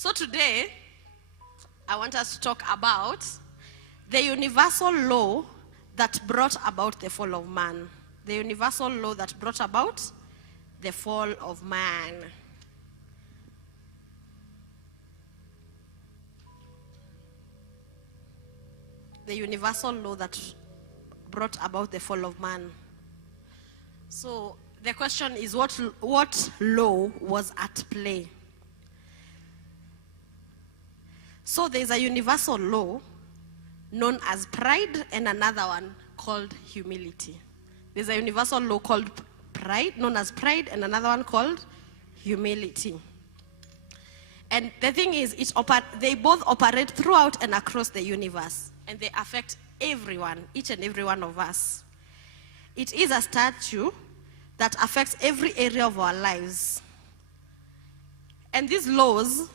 So today, I want us to talk about the universal law that brought about the fall of man. The universal law that brought about the fall of man. The universal law that brought about the fall of man. So the question is, what law was at play? So there's a universal law known as pride and another one called humility. There's a universal law called pride, known as pride, and another one called humility. And the thing is, they both operate throughout and across the universe, and they affect everyone, each and every one of us. It is a statue that affects every area of our lives. And these laws,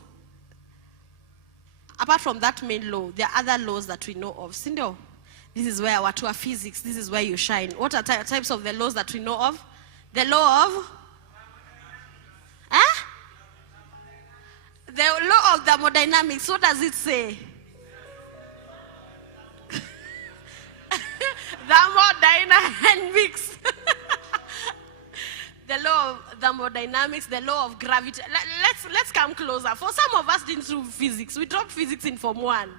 apart from that main law, there are other laws that we know of. Sindo, this is where our physics, this is where you shine. What are types of the laws that we know of? The law of? Huh? The law of thermodynamics, what does it say? Thermodynamics. The law of thermodynamics, the law of gravity. Let's come closer. For some of us didn't do physics. We dropped physics in Form 1.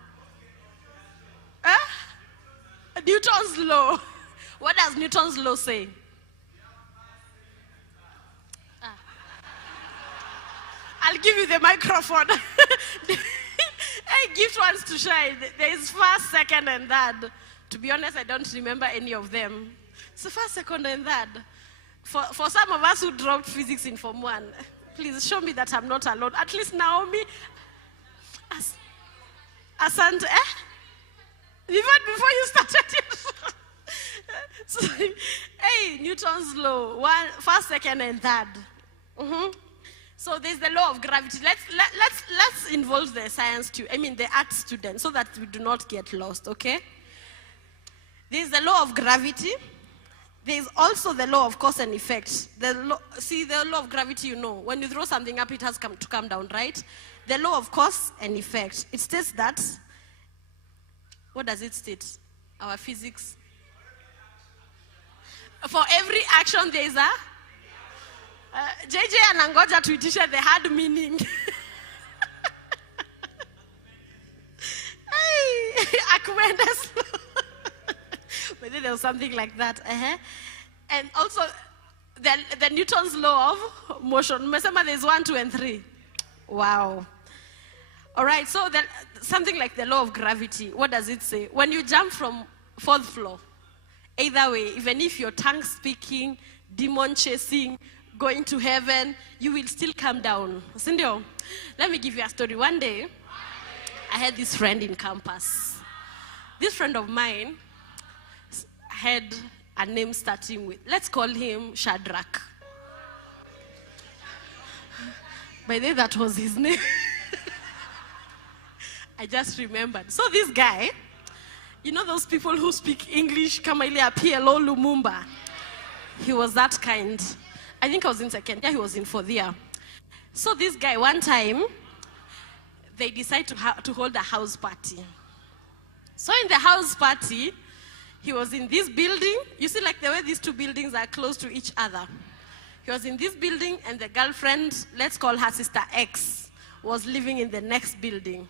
Newton's law. What does Newton's law say? I'll give you the microphone. Hey, gift wants to shine. There is first, second, and third. To be honest, I don't remember any of them. So first, second, and third. For some of us who dropped physics in Form 1, please show me that I'm not alone. At least Naomi, Asante, before you started. So, hey, Newton's law, first, second, and third. So there's the law of gravity. Let's involve the science the art students, so that we do not get lost, okay? There's the law of gravity. There's also the law of cause and effect. The law of gravity, when you throw something up, it has to come down, right? The law of cause and effect. It states that, what does it state? Our physics. For every action, there is a JJ and Angoja tuitisha, they had meaning. Hey, Akuenda's law. But then there was something like that. And also, the Newton's law of motion. There's 1, 2, and 3. Wow. All right, so something like the law of gravity. What does it say? When you jump from 4th floor, either way, even if you're tongue speaking, demon chasing, going to heaven, you will still come down. Sindio, let me give you a story. One day, I had this friend in campus. This friend of mine had a name starting with, let's call him Shadrach. By the way, that was his name. I just remembered. So this guy, those people who speak English, kama ile PLO Lumumba, he was that kind. I think I was in second year, he was in 4th year. So this guy, one time, they decided to hold a house party. So in the house party, he was in this building. You see, like the way these two buildings are close to each other. He was in this building, and the girlfriend, let's call her Sister X, was living in the next building.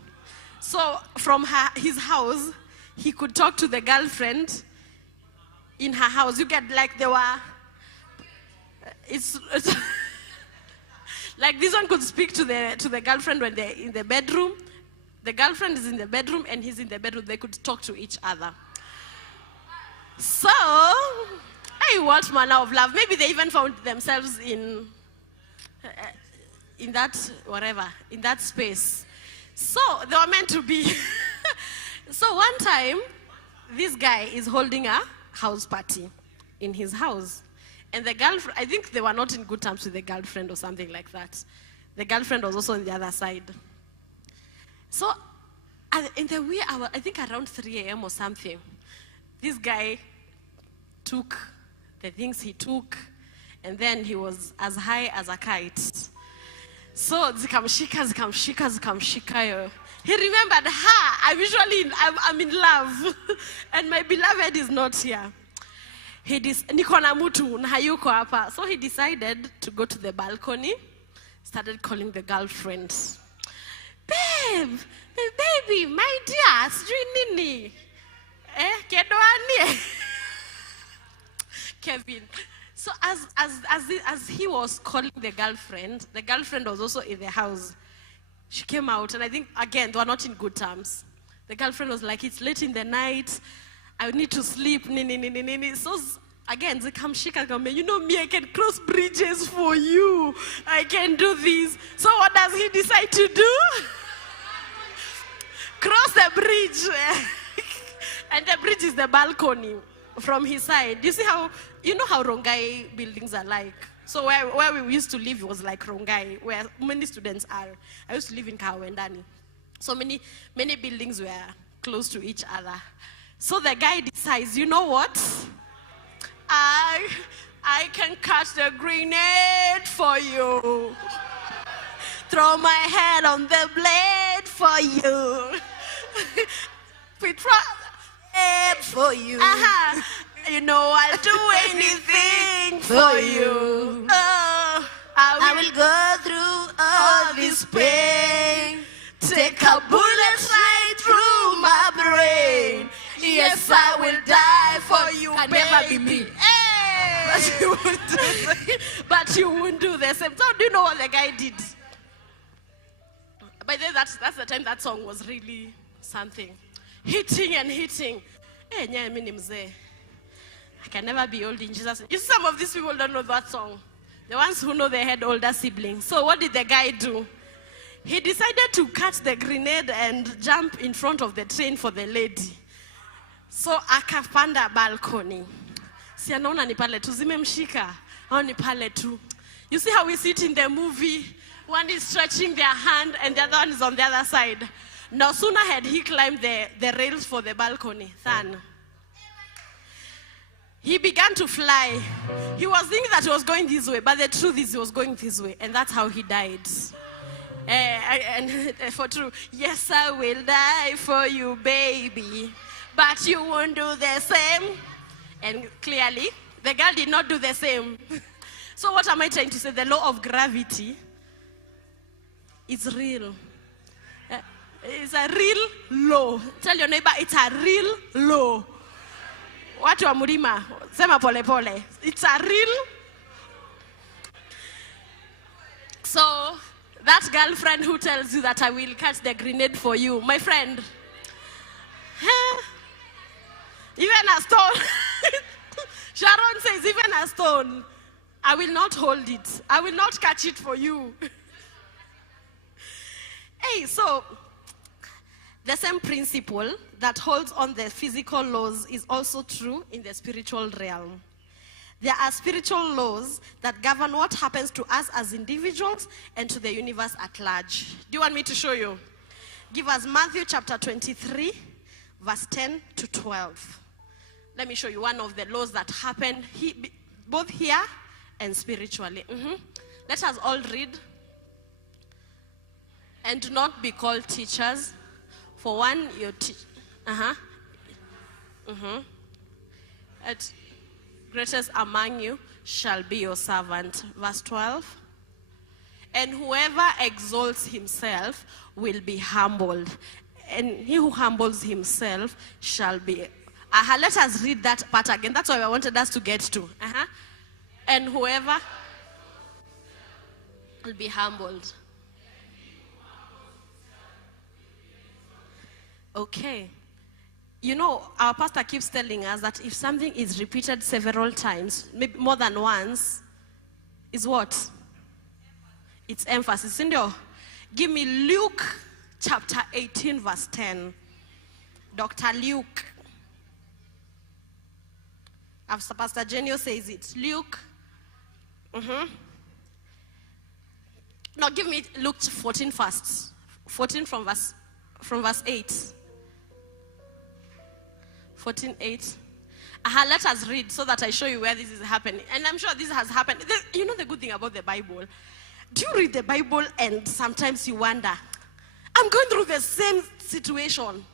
So from his house, he could talk to the girlfriend in her house. You get like they were, it's like this one could speak to the girlfriend when they're in the bedroom. The girlfriend is in the bedroom and he's in the bedroom. They could talk to each other. So, hey, what manner of love? Maybe they even found themselves in that, whatever, in that space. So, they were meant to be. So, one time, this guy is holding a house party in his house. And the girlfriend, I think they were not in good terms with the girlfriend or something like that. The girlfriend was also on the other side. So, in the wee hour, I think around 3 a.m. or something, this guy took the things he took, and then he was as high as a kite. So zikamshika yo. He remembered her. I'm in love. And my beloved is not here. Niko na mutu na hayuko hapa. So he decided to go to the balcony, started calling the girlfriend. Babe, baby, my dear, sijui nini? Kedoani? Kevin. So as he was calling the girlfriend was also in the house. She came out, and I think, again, they were not in good terms. The girlfriend was like, it's late in the night, I need to sleep, nini. So, again, you know me, I can cross bridges for you. I can do this. So what does he decide to do? Cross the bridge. And the bridge is the balcony from his side. You see how Rongai buildings are like? So where we used to live was like Rongai, where many students are. I used to live in Kawendani. So many buildings were close to each other. So the guy decides, you know what? I can catch the grenade for you. Throw my head on the blade for you. Head for you. You know I'll do anything for you. Oh, I will go through all this pain. Take a bullet right through my brain. Yes, I will die for you, can baby. Never be me. Hey! But you won't do the same. So do you know what the guy did? By then, that's the time that song was really something. Hitting and hitting. Hey, I can never be old in Jesus. You see, some of these people don't know that song. The ones who know, they had older siblings. So what did the guy do? He decided to catch the grenade and jump in front of the train for the lady. So akapanda balcony. Si anaona ni pale tu, zimemshika. Au ni pale tu. You see how we sit in the movie? One is stretching their hand and the other one is on the other side. No sooner had he climbed the rails for the balcony, he began to fly. He was thinking that he was going this way, but the truth is he was going this way. And that's how he died. And for true, yes, I will die for you, baby. But you won't do the same. And clearly, the girl did not do the same. So what am I trying to say? The law of gravity is real. It's a real law. Tell your neighbor, it's a real law. Watu wa Murima, sema pole pole. It's a real. So, that girlfriend who tells you that I will catch the grenade for you, my friend, even a stone, Sharon says, even a stone, I will not hold it. I will not catch it for you. Hey, so, the same principle that holds on the physical laws is also true in the spiritual realm. There are spiritual laws that govern what happens to us as individuals and to the universe at large. Do you want me to show you? Give us Matthew chapter 23, verse 10 to 12. Let me show you one of the laws that happen both here and spiritually. Let us all read. And do not be called teachers. For one, your greatest among you shall be your servant. Verse 12. And whoever exalts himself will be humbled. And he who humbles himself shall be. Let us read that part again. That's what I wanted us to get to. And whoever will be humbled. Okay. You know, our pastor keeps telling us that if something is repeated several times, maybe more than once, is what? It's emphasis. Give me Luke chapter 18, verse 10. Dr. Luke. After Pastor Genio says it. Luke. No, give me Luke 14 first. 14 from verse 8. 14:8. Let us read so that I show you where this is happening. And I'm sure this has happened. You know the good thing about the Bible? Do you read the Bible and sometimes you wonder, I'm going through the same situation.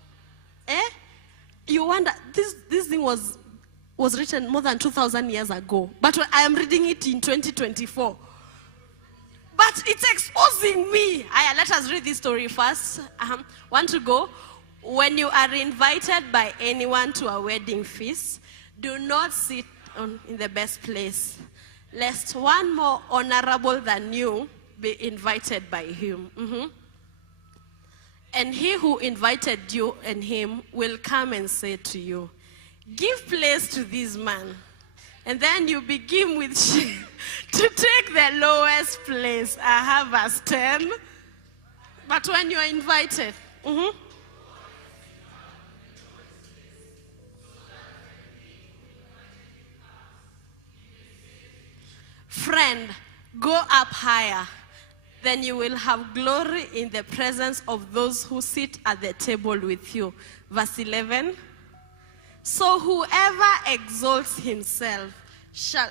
You wonder, this thing was written more than 2,000 years ago. But I am reading it in 2024. But it's exposing me. Let us read this story first. Want to go? When you are invited by anyone to a wedding feast, do not sit in the best place, lest one more honorable than you be invited by him. And he who invited you and him will come and say to you, give place to this man. And then you begin with to take the lowest place. Verse 10. But when you are invited, friend, go up higher. Then you will have glory in the presence of those who sit at the table with you. Verse 11. So whoever exalts himself shall...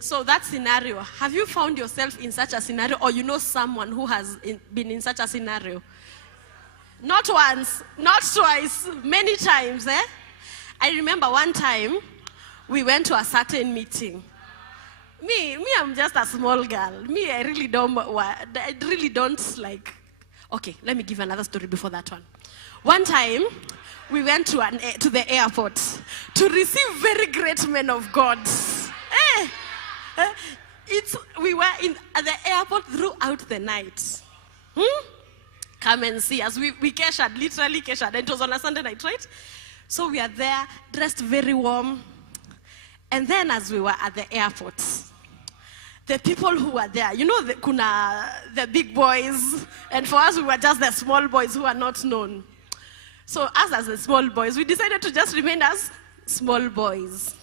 So that scenario, have you found yourself in such a scenario, or you know someone who has been in such a scenario? Not once, not twice, many times, I remember one time, we went to a certain meeting. Me, I'm just a small girl. Me, I really don't like... Okay, let me give another story before that one. One time, we went to the airport to receive very great men of God. We were at the airport throughout the night. Come and see us. We cashed, literally cashed. And it was on a Sunday night, right? So we are there, dressed very warm. And then as we were at the airport, the people who were there, you know, the big boys, and for us, we were just the small boys who are not known. So us as the small boys, we decided to just remain as small boys.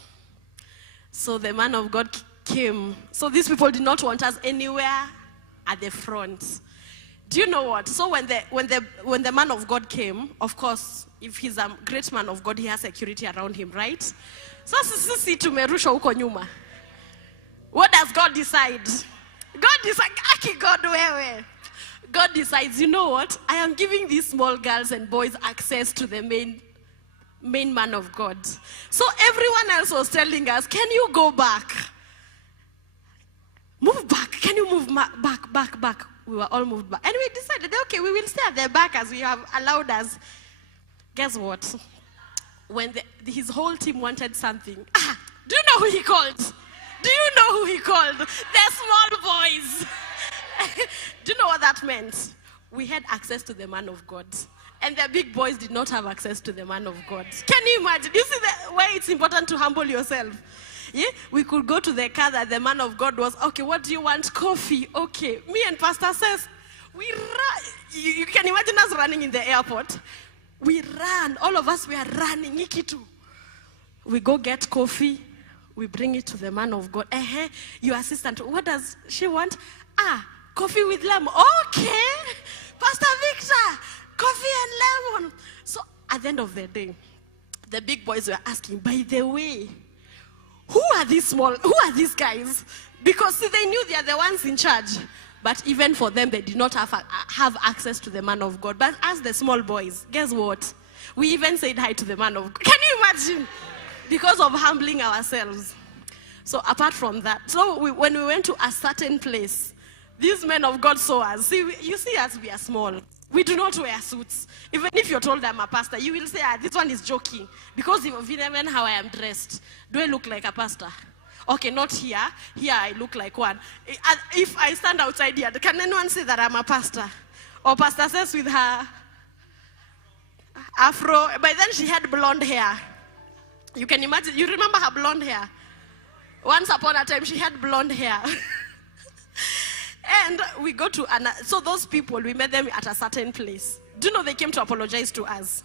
So the man of God came. So these people did not want us anywhere at the front. Do you know what? So when the man of God came, of course, if he's a great man of God, he has security around him, right? So sisi tumerusha huko nyuma. What does God decide? God decides, you know what? I am giving these small girls and boys access to the main man of God. So everyone else was telling us, can you go back? Move back. Can you move back? We were all moved back. And we decided, okay, we will stay at the back as you have allowed us. Guess what? When his whole team wanted something, do you know who he called? Do you know who he called? The small boys. Do you know what that meant? We had access to the man of God. And the big boys did not have access to the man of God. Can you imagine? You see the way it's important to humble yourself? Yeah? We could go to the car that the man of God was, okay, what do you want? Coffee. Okay. Me and Pastor says, we ran. You can imagine us running in the airport. We ran. All of us, we are running. Ikitu. We go get coffee. We bring it to the man of God. Your assistant, what does she want? Coffee with lemon. Okay. Pastor Victor, coffee and lemon. So at the end of the day, the big boys were asking, by the way, who are these guys? Because see, they knew they are the ones in charge. But even for them, they did not have access to the man of God. But as the small boys, guess what? We even said hi to the man of God. Can you imagine? Because of humbling ourselves. So apart from that, when we went to a certain place, these men of God saw us. See, you see us, we are small. We do not wear suits. Even if you're told I'm a pastor, you will say, this one is joking. Because even how I am dressed, do I look like a pastor? Okay, not here. Here I look like one. If I stand outside here, can anyone say that I'm a pastor? Or Pastor says with her afro. By then she had blonde hair. You can imagine. You remember her blonde hair? Once upon a time, she had blonde hair. And we go to, so those people, we met them at a certain place. Do you know they came to apologize to us?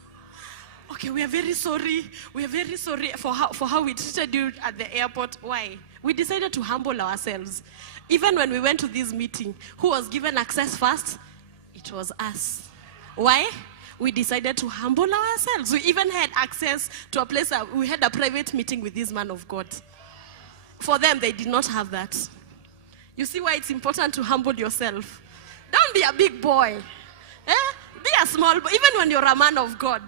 Okay, we are very sorry. We are very sorry for how we treated you at the airport. Why? We decided to humble ourselves. Even when we went to this meeting, who was given access first? It was us. Why? We decided to humble ourselves. We even had access to a place, we had a private meeting with this man of God. For them, they did not have that. You see why it's important to humble yourself. Don't be a big boy. Be a small boy, even when you're a man of God.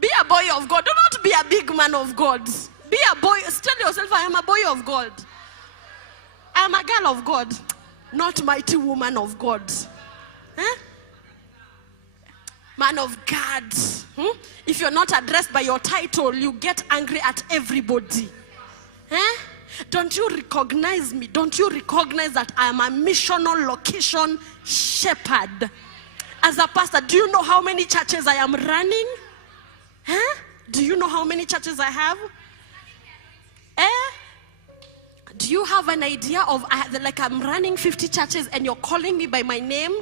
Be a boy of God. Do not be a big man of God. Be a boy. Tell yourself, I am a boy of God. I am a girl of God, not mighty woman of God. Man of God. If you're not addressed by your title, you get angry at everybody. Don't you recognize me? Don't you recognize that I am a missional location shepherd? As a pastor, do you know how many churches I am running? Do you know how many churches I have? Do you have an idea of, like I'm running 50 churches and you're calling me by my name?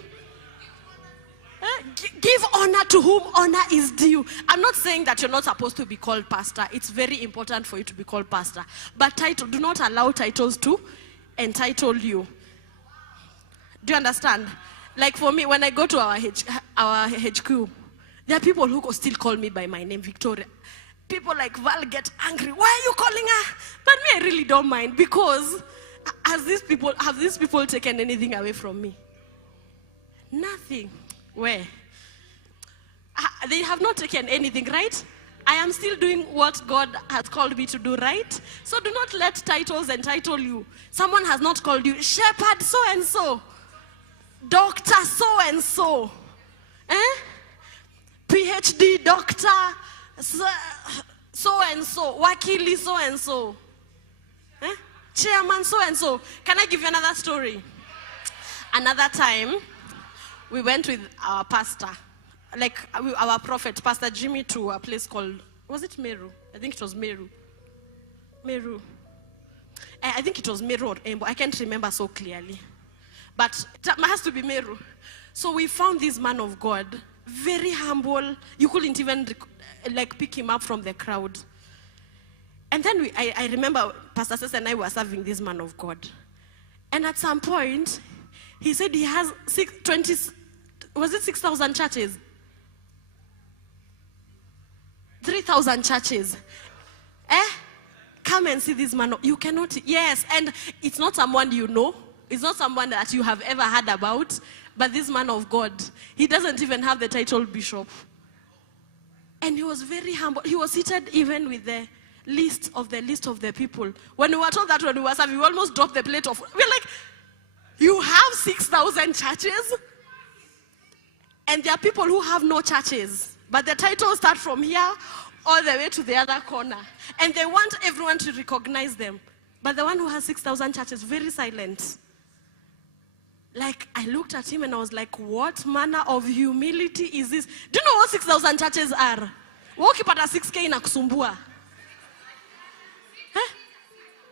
Give honor to whom honor is due. I'm not saying that you're not supposed to be called pastor. It's very important for you to be called pastor. But do not allow titles to entitle you. Do you understand? Like for me, when I go to our HQ, there are people who still call me by my name, Victoria. People like Val get angry. Why are you calling her? But me, I really don't mind, because have these people taken anything away from me? Nothing. Where? They have not taken anything, right? I am still doing what God has called me to do, right? So do not let titles entitle you. Someone has not called you shepherd so-and-so, doctor so-and-so, PhD doctor so-and-so, wakili so-and-so, chairman so-and-so. Can I give you another story? Another time, we went with our pastor, like our prophet, Pastor Jimmy, to a place called, was it Meru? I think it was Meru. Meru. I think it was Meru or Embo. I can't remember so clearly. But it has to be Meru. So we found this man of God, very humble. You couldn't even pick him up from the crowd. And then I remember Pastor Cess and I were serving this man of God. And at some point, he said he has 6,000 churches? 3,000 churches. Come and see this man. You cannot, yes, and it's not someone you know. It's not someone that you have ever heard about. But this man of God, he doesn't even have the title bishop. And he was very humble. He was seated even with the list of the people. When we were told that when we were serving, we almost dropped the plate of, we're like, you have 6,000 churches? And there are people who have no churches, but the titles start from here all the way to the other corner. And they want everyone to recognize them. But the one who has 6,000 churches, very silent. Like, I looked at him and I was like, what manner of humility is this? Do you know what 6,000 churches are? Wakipata 6K na kusumbua.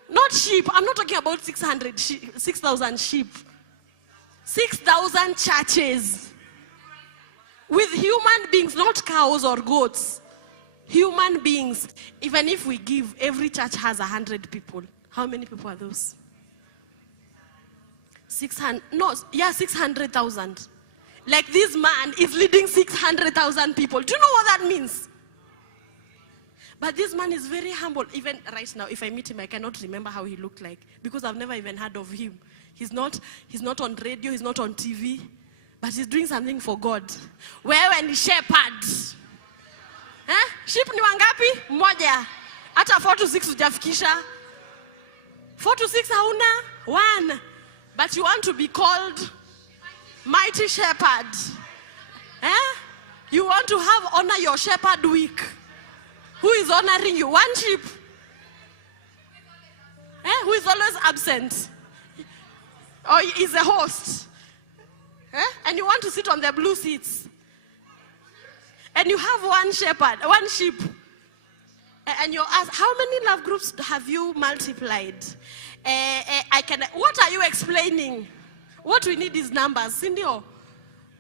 Not sheep. I'm not talking about 6,000 sheep. 6,000 churches. With human beings, not cows or goats. Human beings. Even if we give, every church has 100 people. How many people are those? 600,000. Like this man is leading 600,000 people. Do you know what that means? But this man is very humble. Even right now, if I meet him, I cannot remember how he looked like, because I've never even heard of him. He's not on radio, he's not on TV, but he's doing something for God. Wewe ni shepherd. Sheep ni wangapi? Mmoja. Hata 4 to 6 hujafikisha. 4 to 6 hauna? 1. But you want to be called mighty shepherd. You want to have honor your shepherd week. Who is honoring you? 1 sheep. Who is always absent? Or is a host. And you want to sit on the blue seats. And you have 1 shepherd, 1 sheep. And you're asked, how many love groups have you multiplied? What are you explaining? What we need is numbers. Sindio.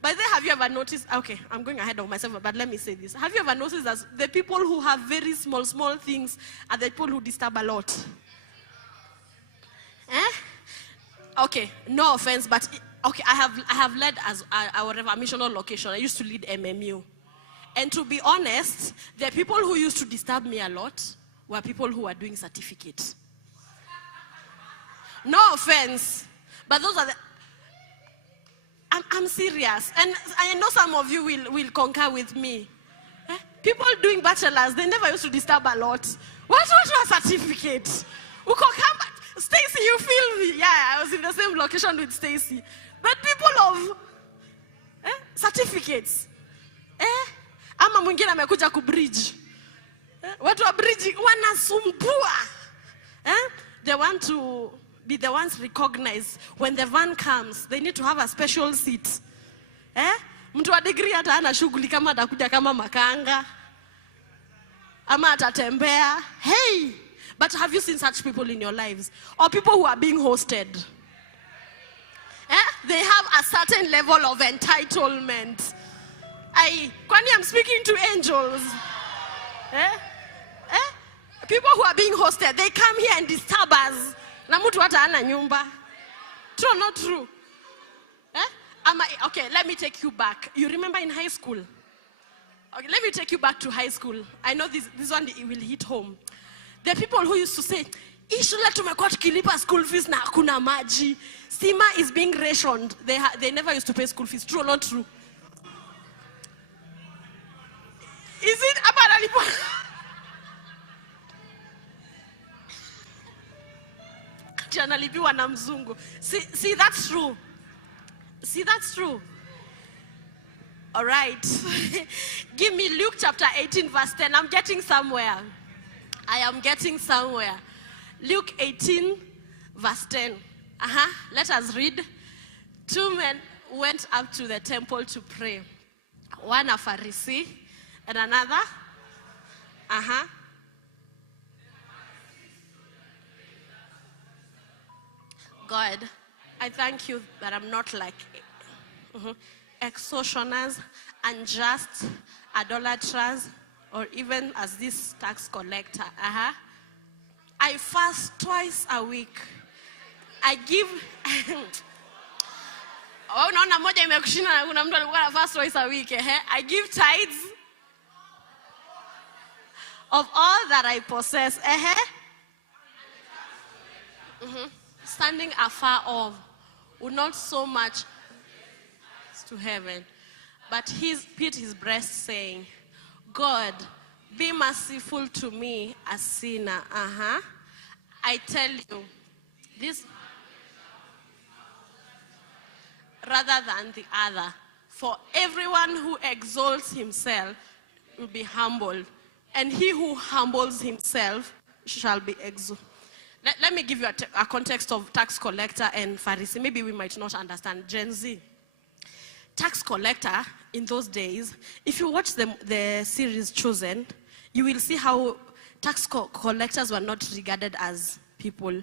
By the way, have you ever noticed, okay, I'm going ahead of myself, but let me say this. Have you ever noticed that the people who have very small things are the people who disturb a lot? Okay, no offense, but okay, I have led as our missional location. I used to lead MMU. And to be honest, the people who used to disturb me a lot were people who were doing certificates. No offense. But those are the... I'm serious. And I know some of you will concur with me. People doing bachelors, they never used to disturb a lot. What was a certificate? Stacy, you feel me? Yeah, I was in the same location with Stacy. But people of certificates. Ama mwingine amekuja kubridge. Watu wa bridge wanasumbua. They want to be the ones recognized. When the van comes, they need to have a special seat. Mtu wa degree hata hana shughuli kama atakuja kama makanga. Ama atatembea. Hey! But have you seen such people in your lives? Or people who are being hosted? They have a certain level of entitlement. Kwani I'm speaking to angels. People who are being hosted, they come here and disturb us. Na mtu hata hana nyumba. True or not true? Okay, let me take you back. You remember in high school? Okay, let me take you back to high school. I know this one will hit home. The people who used to say, shule tumekuwa tukilipa school fees na hakuna maji. Stima is being rationed. They never used to pay school fees. True or not true? Is it about Janalibiwa na mzungu? See, that's true. See, that's true. All right. Give me Luke chapter 18, verse 10. I'm getting somewhere. I am getting somewhere. Luke 18, verse 10. Let us read. 2 men went up to the temple to pray. One a Pharisee and another. God, I thank you that I'm not like extortioners, unjust, idolaters, or even as this tax collector. I fast twice a week. I give... unaona moja imekushinda na kuna mtu alikuwa na fast twice a week. I give tithes of all that I possess. Standing afar off, would not so much to heaven, but he beat his breast, saying, God, be merciful to me, a sinner. I tell you, this rather than the other. For everyone who exalts himself will be humbled, and he who humbles himself shall be exalted. Let me give you a context of tax collector and Pharisee. Maybe we might not understand. Gen Z. Tax collector in those days, if you watch the series Chosen, you will see how tax collectors were not regarded as people.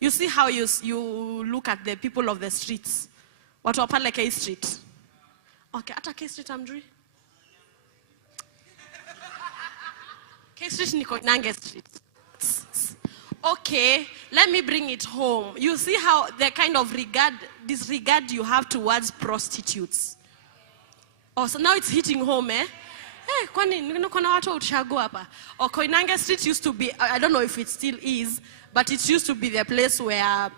You see how you look at the people of the streets. What were pale K Street? Okay, ata K Street amjui? K Street ni Koinange Street. Okay, let me bring it home. You see how the kind of disregard you have towards prostitutes. Oh, so now it's hitting home, kwani kuna watu uchago hapa. Or Koinange Street used to be, I don't know if it still is, but it used to be the place where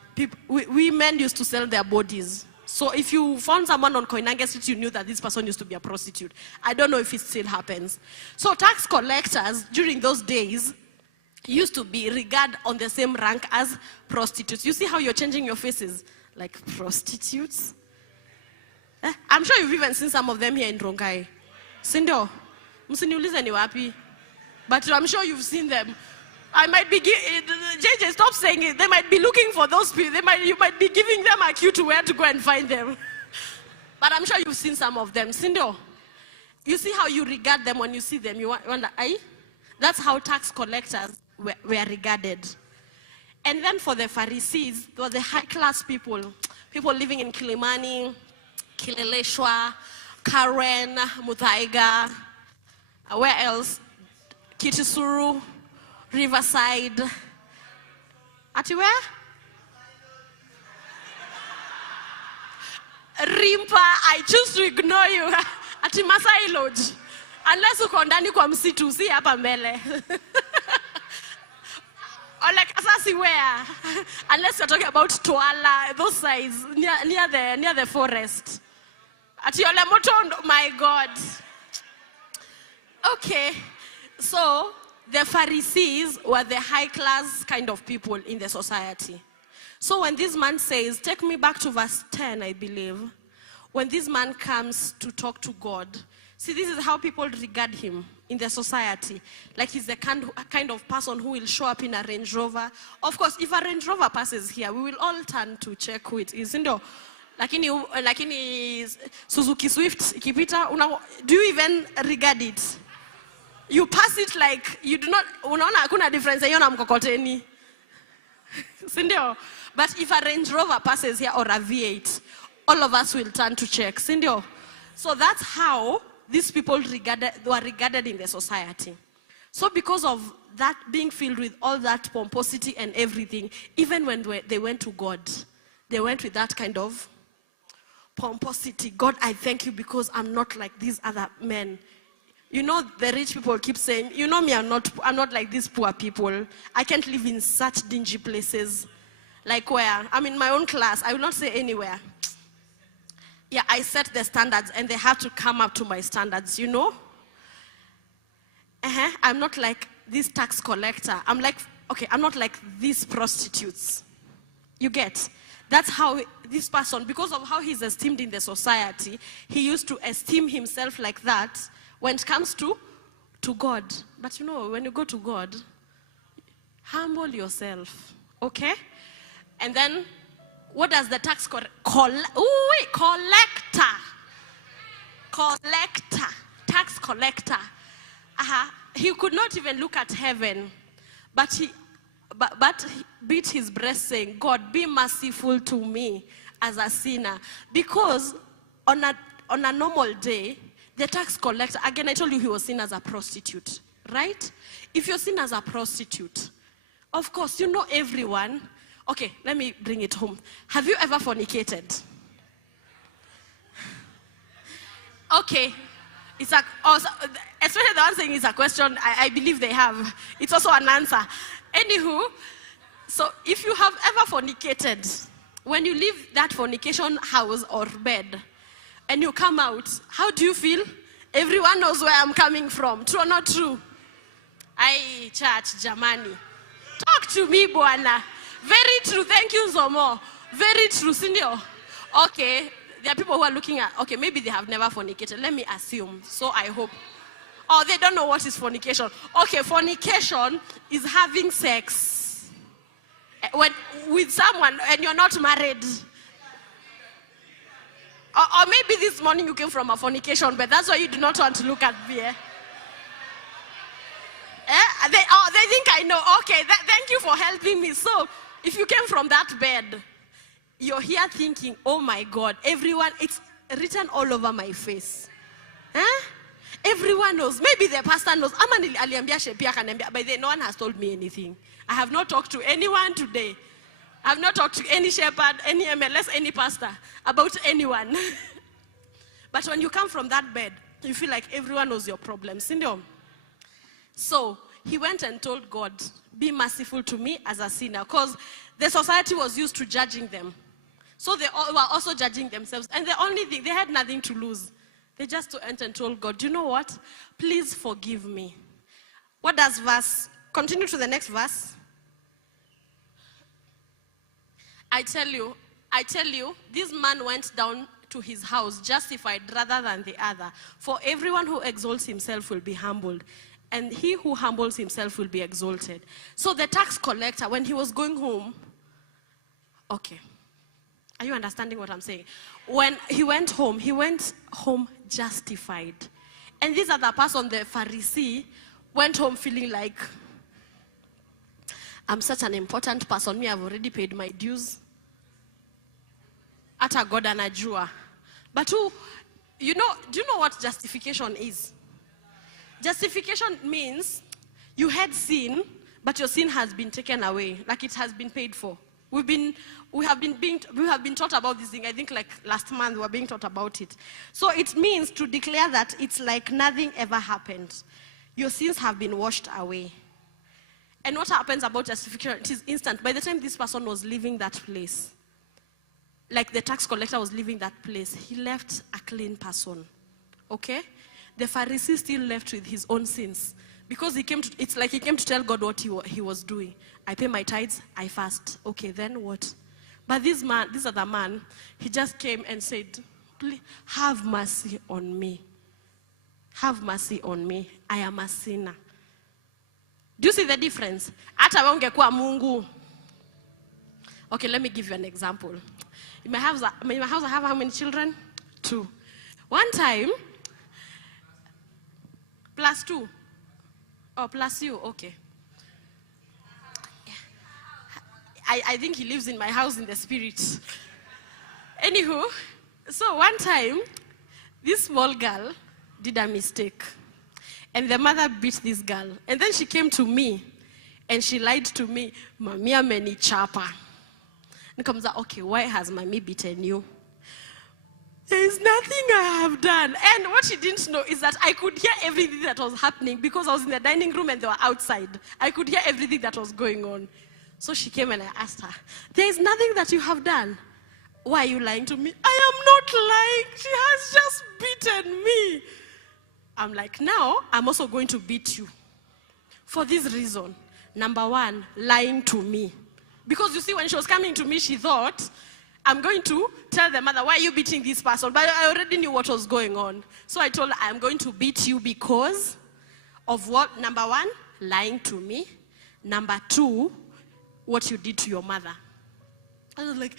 women used to sell their bodies. So if you found someone on Koinange Street, you knew that this person used to be a prostitute. I don't know if it still happens. So tax collectors during those days used to be regarded on the same rank as prostitutes. You see how you're changing your faces? Like prostitutes? I'm sure you've even seen some of them here in Rongai. Sindo, msiniulize ni wapi. But I'm sure you've seen them. I might be, JJ, stop saying it. They might be looking for those people. You might be giving them a cue to where to go and find them. But I'm sure you've seen some of them. Sindo, you see how you regard them when you see them. You wonder, that's how tax collectors were regarded. And then for the Pharisees, they were the high-class people living in Kilimani, Kileleshwa, Karen, Muthaiga, where else? Kitisuru, Riverside. Ati where? Rimpa, I choose to ignore you. Ati Masai Lodge. Unless uko ndani kwa msitu, si hapa mbele. Like Embakasi where? Unless you're talking about Tuala, those sides, near the forest. At Yolemoto, my God. Okay, so the Pharisees were the high class kind of people in the society. So when this man says, take me back to verse 10, I believe, when this man comes to talk to God, see, this is how people regard him in the society. Like he's the kind of person who will show up in a Range Rover. Of course, if a Range Rover passes here, we will all turn to check who it is. Lakini Suzuki Swift ikipita, do you even regard it? You pass it like you do not, unaona hakuna difference yona mkokoteni. Sindio? But if a Range Rover passes here or a V8, all of us will turn to check. Sindio? So that's how these people were regarded in the society. So because of that being filled with all that pomposity and everything, even when they went to God, they went with that kind of pomposity. God, I thank you because I'm not like these other men. You know, the rich people keep saying, you know me, I'm not like these poor people. I can't live in such dingy places. Like where? I'm in my own class. I will not say anywhere. Yeah, I set the standards and they have to come up to my standards, you know? I'm not like this tax collector. I'm not like these prostitutes. You get? That's how this person, because of how he's esteemed in the society, he used to esteem himself like that when it comes to God. But you know, when you go to God, humble yourself, okay? And then, what does the tax tax collector. He could not even look at heaven, but he beat his breast saying, God, be merciful to me as a sinner. Because on a normal day, the tax collector, again, I told you he was seen as a prostitute, right? If you're seen as a prostitute, of course, you know everyone. Okay, let me bring it home. Have you ever fornicated? Okay. Especially the one saying it's a question, I believe they have. It's also an answer. Anywho, so if you have ever fornicated, when you leave that fornication house or bed, and you come out, how do you feel? Everyone knows where I'm coming from. True or not true? Aye, church, Jamani. Talk to me, Bwana. Very true. Thank you, Zomo. Very true, Sindio. Okay, there are people who are looking at, okay, maybe they have never fornicated. Let me assume. So I hope. Oh, they don't know what is fornication. Okay, fornication is having sex with someone and you're not married. Or maybe this morning you came from a fornication, but that's why you do not want to look at me. They think I know. Okay, thank you for helping me. So, if you came from that bed, you're here thinking, oh my God, everyone, it's written all over my face. Everyone knows. Maybe the pastor knows. But no one has told me anything. I have not talked to anyone today. I have not talked to any shepherd, any MLS, any pastor about anyone. But when you come from that bed, you feel like everyone knows your problems. So he went and told God, be merciful to me as a sinner. Because the society was used to judging them. So they were also judging themselves. And the only thing, they had nothing to lose. They just went and told God, you know what? Please forgive me. What does continue to the next verse. I tell you, this man went down to his house justified rather than the other. For everyone who exalts himself will be humbled, and he who humbles himself will be exalted. So the tax collector, when he was going home, okay, are you understanding what I'm saying? When he went home justified. And this other person, the Pharisee, went home feeling like, I'm such an important person. Me, I've already paid my dues. Ata God anajua. But do you know what justification is? Justification means you had sin, but your sin has been taken away, like it has been paid for. We have been taught about this thing. I think like last month we were being taught about it. So it means to declare that it's like nothing ever happened. Your sins have been washed away. And what happens about justification, it is instant. By the time this person was leaving that place, like the tax collector was leaving that place, he left a clean person. Okay? The Pharisee still left with his own sins. Because it's like he came to tell God what he was doing. I pay my tithes, I fast. Okay, then what? But this other man, he just came and said, please have mercy on me. Have mercy on me. I am a sinner. Do you see the difference? Hata wewe ungekuwa Mungu. Okay, let me give you an example. In my house I have how many children? 2. One time, +2. Oh, plus you, okay. I think he lives in my house in the spirit. Anywho, so one time, this small girl did a mistake. And the mother beat this girl. And then she came to me, and she lied to me, Mami amenichapa. And comes out, okay, why has Mami beaten you? There is nothing I have done. And what she didn't know is that I could hear everything that was happening because I was in the dining room and they were outside. I could hear everything that was going on. So she came and I asked her, there is nothing that you have done. Why are you lying to me? I am not lying. She has just beaten me. I'm like, now I'm also going to beat you. For this reason. Number 1, lying to me. Because you see, when she was coming to me, she thought, I'm going to tell the mother, why are you beating this person? But I already knew what was going on. So I told her, I'm going to beat you because of what? Number 1, lying to me. Number 2, what you did to your mother. I was like,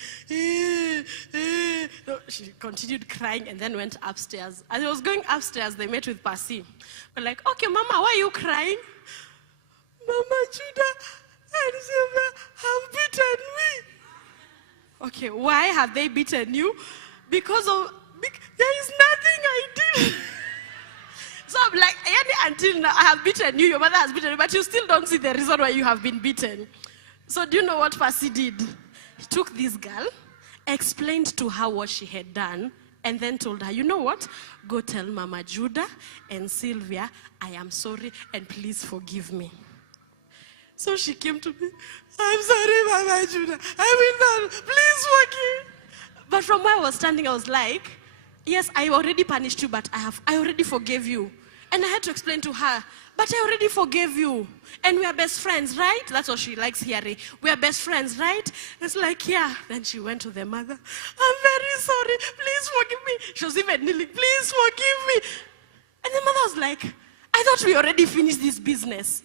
No, she continued crying and then went upstairs. As I was going upstairs, they met with Pasi. We're like, okay, Mama, why are you crying? Mama Judah and Sylvia have beaten me. Okay, why have they beaten you? Because there is nothing I did. So I'm like, until now, I have beaten you, your mother has beaten you, but you still don't see the reason why you have been beaten. So do you know what Pasi did? He took this girl, explained to her what she had done, and then told her, you know what? Go tell Mama Judah and Sylvia, I am sorry and please forgive me. So she came to me, I'm sorry, Mama Judah. I will not, please forgive. But from where I was standing, I was like, yes, I already punished you, but I already forgave you. And I had to explain to her, but I already forgave you. And we are best friends, right? That's what she likes hearing. We are best friends, right? It's like, yeah. Then she went to the mother. I'm very sorry. Please forgive me. She was even kneeling. Please forgive me. And the mother was like, I thought we already finished this business.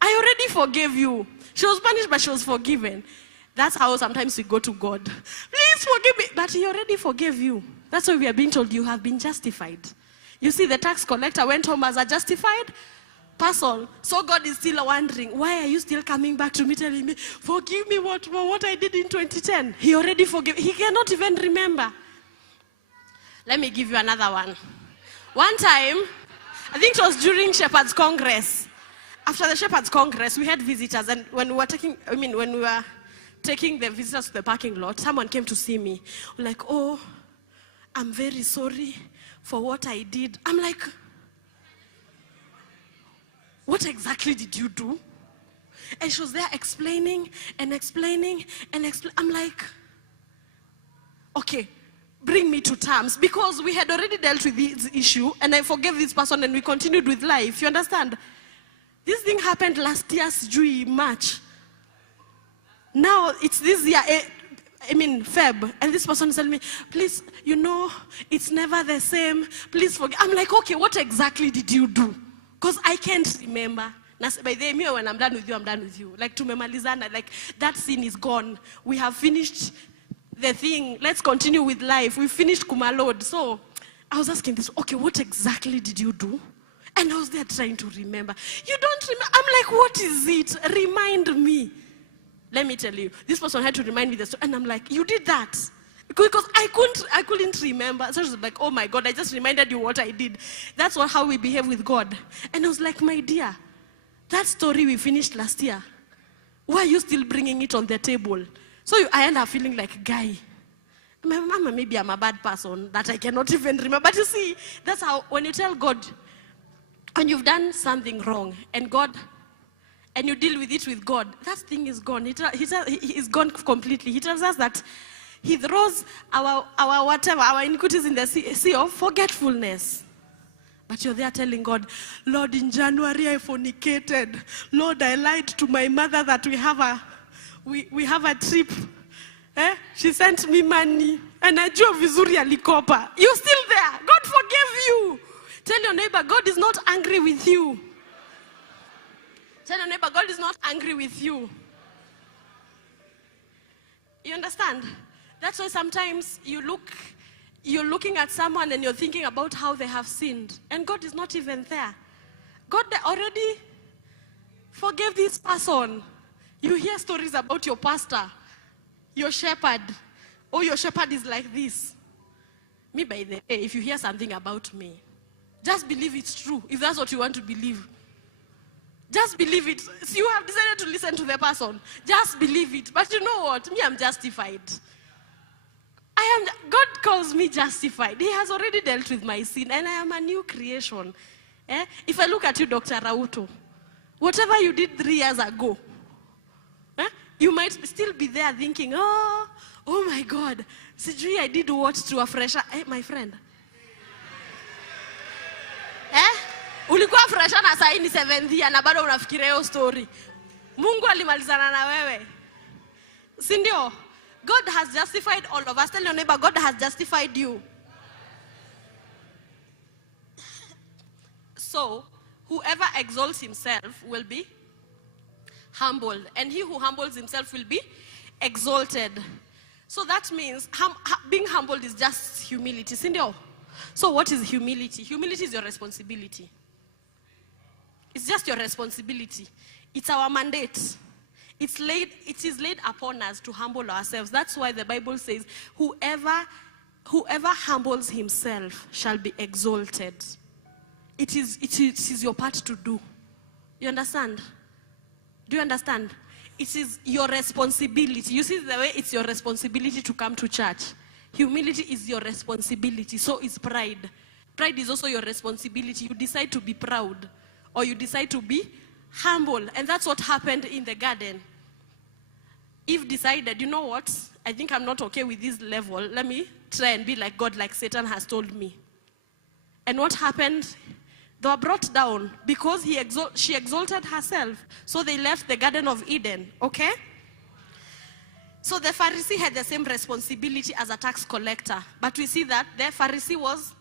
I already forgave you. She was punished, but she was forgiven. That's how sometimes we go to God. Please forgive me. But he already forgave you. That's why we are being told you have been justified. You see, the tax collector went home as a justified person. So God is still wondering, why are you still coming back to me telling me, forgive me what I did in 2010? He already forgave. He cannot even remember. Let me give you another one. One time, I think it was during Shepherd's Congress. After the Shepherd's Congress, we had visitors, and when we were taking the visitors to the parking lot, someone came to see me. Like, oh, I'm very sorry for what I did. I'm like, what exactly did you do? And she was there explaining and explaining and explaining. I'm like, okay, bring me to terms. Because we had already dealt with this issue, and I forgave this person, and we continued with life. You understand? This thing happened last year, March. Now, it's this year, Feb. And this person is telling me, please, it's never the same. Please forgive. I'm like, okay, what exactly did you do? Because I can't remember. By the way, when I'm done with you, I'm done with you. Like, to Memalizana, like, that scene is gone. We have finished the thing. Let's continue with life. We finished Kumalod. So, I was asking this, okay, what exactly did you do? And I was there trying to remember. You don't remember? I'm like, what is it? Remind me. Let me tell you. This person had to remind me the story. And I'm like, you did that? Because I couldn't remember. So she was like, oh my God, I just reminded you what I did. That's how we behave with God. And I was like, my dear, that story we finished last year, why are you still bringing it on the table? So I end up feeling like, guy, my mama, maybe I'm a bad person that I cannot even remember. But you see, that's how, when you tell God, when you've done something wrong, and God and you deal with it with God, that thing is gone. He is gone completely. He tells us that he throws our whatever, our iniquities in the sea of forgetfulness. But you're there telling God, Lord, in January I fornicated. Lord, I lied to my mother that we have a trip. She sent me money. And I drove vizuri alikopa. You're still there. God forgave you. Tell your neighbor, God is not angry with you. Tell your neighbor, God is not angry with you. You understand? That's why sometimes you're looking at someone and you're thinking about how they have sinned. And God is not even there. God already forgave this person. You hear stories about your pastor, your shepherd. Oh, your shepherd is like this. Me, by the way, if you hear something about me, just believe it's true, if that's what you want to believe. Just believe it. So you have decided to listen to the person. Just believe it. But you know what? Me, I'm justified. God calls me justified. He has already dealt with my sin, and I am a new creation. If I look at you, Dr. Rauto, whatever you did 3 years ago, you might still be there thinking, oh my God, sijui I did what to a fresher. My friend. Ulikuwa fresher na saa hii ni 7th year na bado unafikiria hiyo story. Mungu alimalizana na wewe. Si ndio? God has justified all of us. Tell your neighbor, God has justified you. So, whoever exalts himself will be humbled. And he who humbles himself will be exalted. So that means being humbled is just humility. Sindio? So what is humility? Humility is your responsibility. It's just your responsibility. It's our mandate. It is laid upon us to humble ourselves. That's why the Bible says, whoever humbles himself shall be exalted. It is your part to do. You understand? Do you understand? It is your responsibility. You see the way it's your responsibility to come to church. Humility is your responsibility. So is pride. Pride is also your responsibility. You decide to be proud, or you decide to be humble. And that's what happened in the garden. Eve decided, you know what? I think I'm not okay with this level. Let me try and be like God, like Satan has told me. And what happened? They were brought down because she exalted herself. So they left the Garden of Eden, okay? So the Pharisee had the same responsibility as a tax collector. But we see that the Pharisee was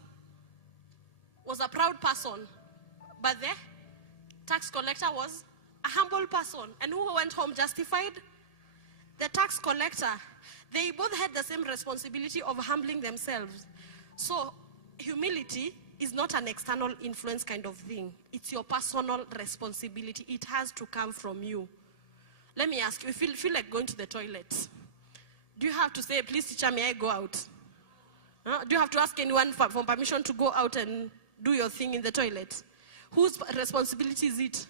a proud person. But the tax collector was a humble person. And who went home justified? The tax collector. They both had the same responsibility of humbling themselves. So humility is not an external influence kind of thing. It's your personal responsibility. It has to come from you. Let me ask you, if you feel like going to the toilet, do you have to say, please teacher, may I go out? Do you have to ask anyone for permission to go out and do your thing in the toilet? Whose responsibility is it?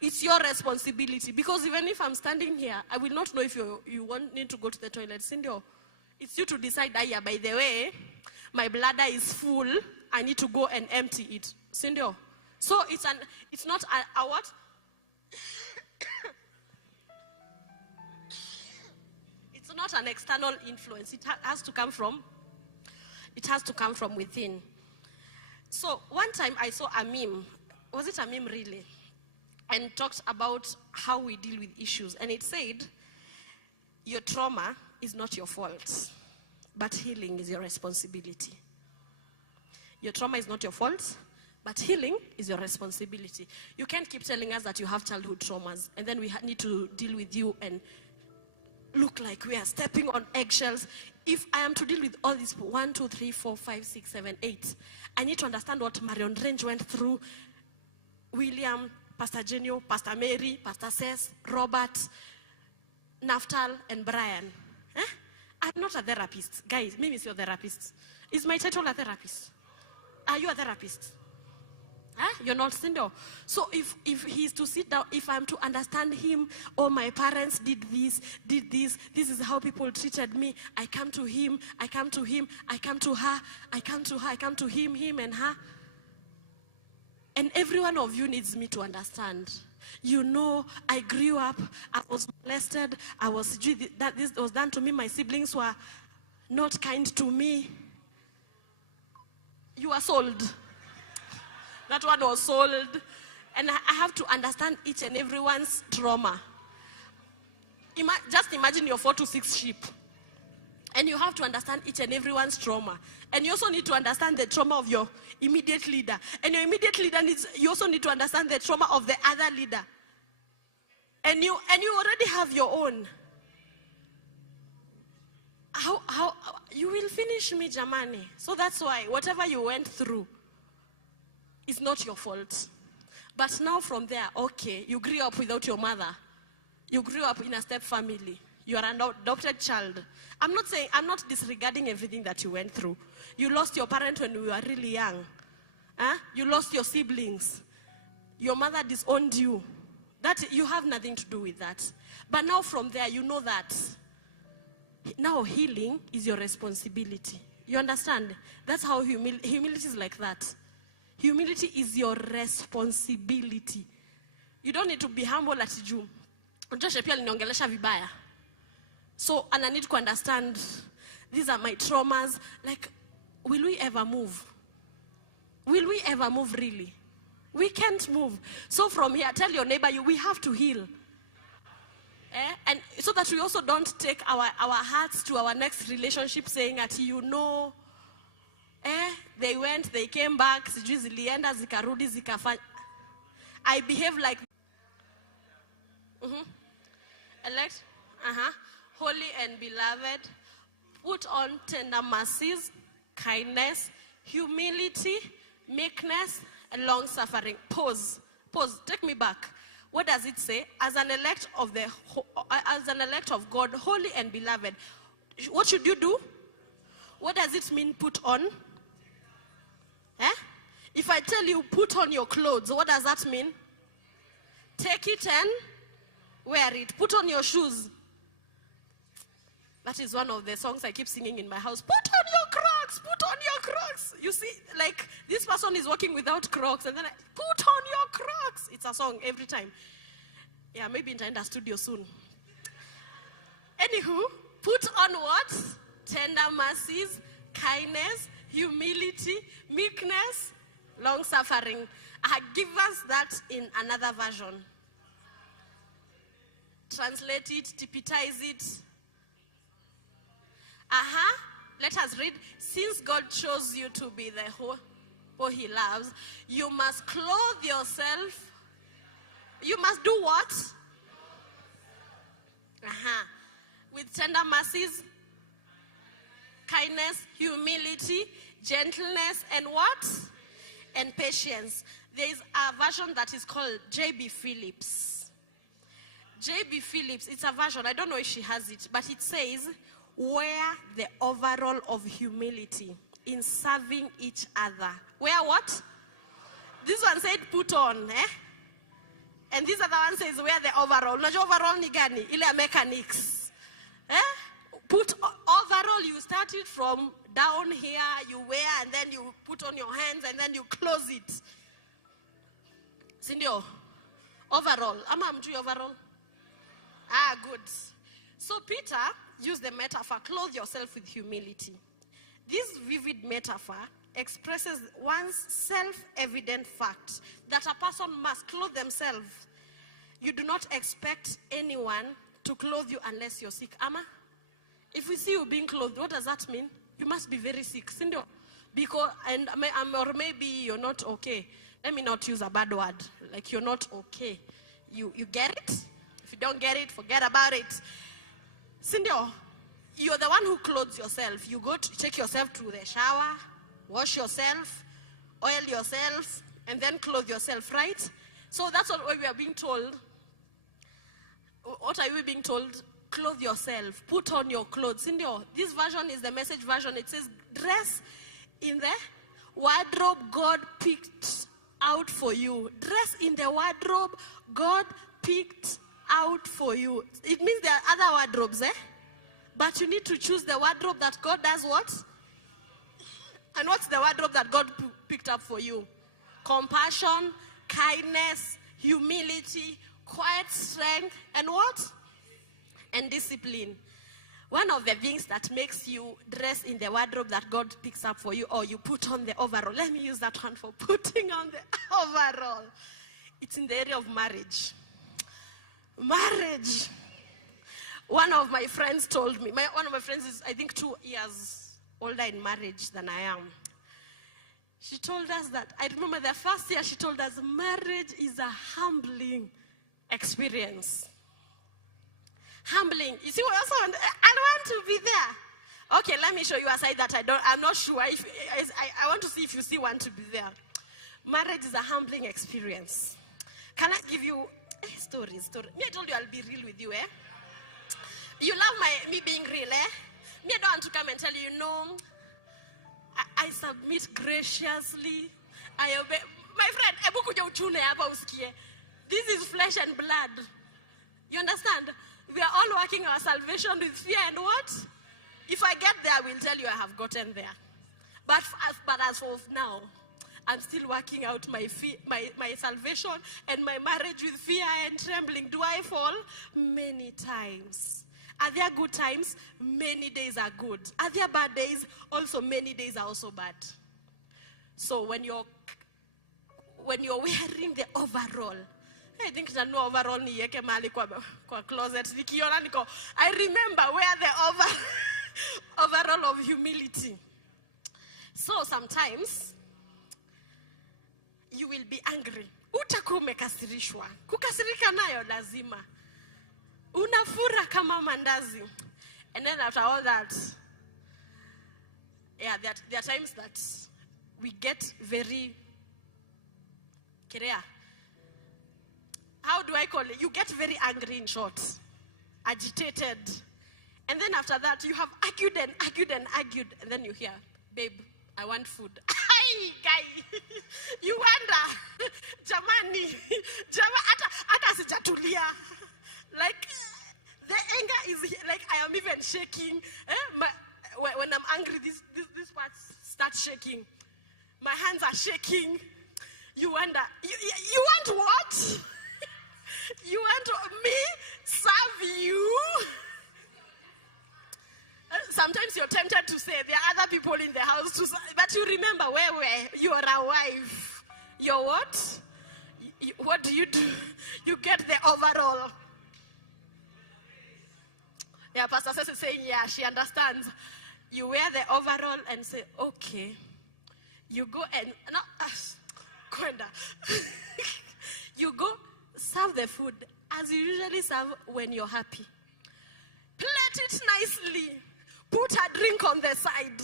It's your responsibility. Because even if I'm standing here, I will not know if you need to go to the toilet. Sindio, it's you to decide, by the way, my bladder is full, I need to go and empty it. Sindio. So it's not a what? It's not an external influence. It has to come from within. So one time I saw a meme. Was it a meme really? And talked about how we deal with issues. And it said, your trauma is not your fault, but healing is your responsibility. Your trauma is not your fault, but healing is your responsibility. You can't keep telling us that you have childhood traumas, and then we need to deal with you and look like we are stepping on eggshells. If I am to deal with all these 1, 2, 3, 4, 5, 6, 7, 8, I need to understand what Marion Range went through, William, Pastor Genio, Pastor Mary, Pastor Seth, Robert, Naftal, and Brian. I'm not a therapist. Guys, maybe it's your therapist. Is my title a therapist? Are you a therapist? You're not, Sindo. So if he's to sit down, if I'm to understand him, oh, my parents did this, this is how people treated me, I come to him, I come to him, I come to her, I come to her, I come to him and her. And every one of you needs me to understand. You know, I grew up, I was molested, this was done to me, my siblings were not kind to me. You were sold. That one was sold. And I have to understand each and everyone's trauma. Just imagine your 4 to 6 sheep. And you have to understand each and everyone's trauma. And you also need to understand the trauma of your immediate leader. And your immediate leader you also need to understand the trauma of the other leader. And you already have your own. How you will finish me, Jamani. So that's why whatever you went through is not your fault. But now from there, okay, you grew up without your mother. You grew up in a step family. You are an adopted child. I'm not disregarding everything that you went through. You lost your parent when you were really young. You lost your siblings. Your mother disowned you. That you have nothing to do with that. But now from there, you know that now healing is your responsibility. You understand? That's how humility is like that. Humility is your responsibility. You don't need to be humble at you. So, and I need to understand, these are my traumas. Like, will we ever move? Will we ever move really? We can't move. So from here, tell your neighbor, we have to heal. And so that we also don't take our hearts to our next relationship saying that, they went, they came back, I behave like elect, holy and beloved, put on tender mercies, kindness, humility, meekness, and long suffering. Pause. Take me back. What does it say? As an elect of God, holy and beloved, what should you do? What does it mean, put on? If I tell you, put on your clothes, what does that mean? Take it and wear it. Put on your shoes. That is one of the songs I keep singing in my house. Put on your Crocs. Put on your Crocs. You see, like, this person is walking without Crocs, and then put on your Crocs. It's a song every time. Yeah, maybe in the studio soon. Anywho, put on what? Tender mercies, kindness, humility, meekness, long suffering. Give us that in another version. Translate it, typitize it. Let us read. Since God chose you to be the who he loves, you must clothe yourself. You must do what? With tender mercies, kindness, humility, gentleness, and what? And patience. There is a version that is called J.B. Phillips. J.B. Phillips, it's a version, I don't know if she has it, but it says, wear the overall of humility in serving each other. Wear what? This one said put on, and this other one says wear the overall. Unajua overall ni gani? Ile mechanics. Put overall, you start it from down here, you wear, and then you put on your hands, and then you close it. Sindio? Overall. Ama mjui overall? Good. So Peter used the metaphor, clothe yourself with humility. This vivid metaphor expresses one's self-evident fact that a person must clothe themselves. You do not expect anyone to clothe you unless you're sick. Ama? If we see you being clothed, what does that mean? You must be very sick. Because, or maybe you're not okay. Let me not use a bad word. Like you're not okay. You get it? If you don't get it, forget about it. Sindio, you're the one who clothes yourself. You go to take yourself to the shower, wash yourself, oil yourself, and then clothe yourself, right? So that's what we are being told. What are we being told? Clothe yourself. Put on your clothes. Sindio, this version is the Message version. It says, dress in the wardrobe God picked out for you. Dress in the wardrobe God picked out for you. It means there are other wardrobes, but you need to choose the wardrobe that God does what? And what's the wardrobe that God picked up for you? compassion, kindness, humility, quiet strength, and what? And discipline. One of the things that makes you dress in the wardrobe that God picks up for you, or you put on the overall. Let me use that one for putting on the overall. It's in the area of marriage. Marriage. One of my friends told me, one of my friends is, I think, 2 years older in marriage than I am. She told us that, I remember the first year she told us, marriage is a humbling experience. Humbling. You see what I want to be there. Okay, let me show you a side that I'm not sure. I want to see if you want to be there. Marriage is a humbling experience. Can I give you a story? Me, I told you I'll be real with you, eh? You love me being real, eh? Me, I don't want to come and tell you, I submit graciously. I obey. My friend, this is flesh and blood. You understand? We are all working our salvation with fear and what? If I get there, I will tell you I have gotten there. But as of now, I'm still working out my salvation and my marriage with fear and trembling. Do I fall? Many times. Are there good times? Many days are good. Are there bad days? Also, many days are also bad. So when you're wearing the overall, I think I know overall ni yeke mali kwa closet. I remember where the overall of humility. So sometimes you will be angry. Utakuwa umekasirishwa. Kukasirika nayo lazima. Unafura kama mandazi. And then after all that, yeah, there are times that we get very how do I call it? You get very angry, in short, agitated. And then after that, you have argued, and then you hear, babe, I want food. Hi, guy. You wonder, jamani, ata sijatulia. Like, the anger is, like, I am even shaking. When I'm angry, these parts start shaking. My hands are shaking. You wonder, you want what? You want me serve you? Sometimes you're tempted to say there are other people in the house to serve, but you remember where you are a wife. You're what? What do? You get the overall. Yeah, Pastor Cess is saying, yeah, she understands. You wear the overall and say, okay. You go and you go serve the food as you usually serve when you're happy. Plate it nicely. Put a drink on the side.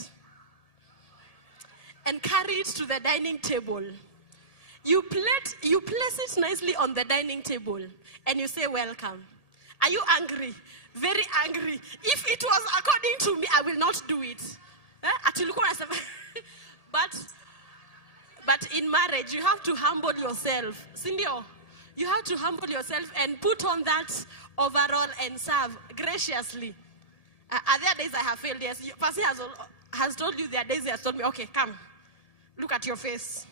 And carry it to the dining table. You place it nicely on the dining table. And you say, welcome. Are you angry? Very angry. If it was according to me, I will not do it. But in marriage, you have to humble yourself. Sindio, you have to humble yourself and put on that overall and serve graciously. Are there days I have failed? Yes. Pastor has told you there are days he has told me, okay, come. Look at your face.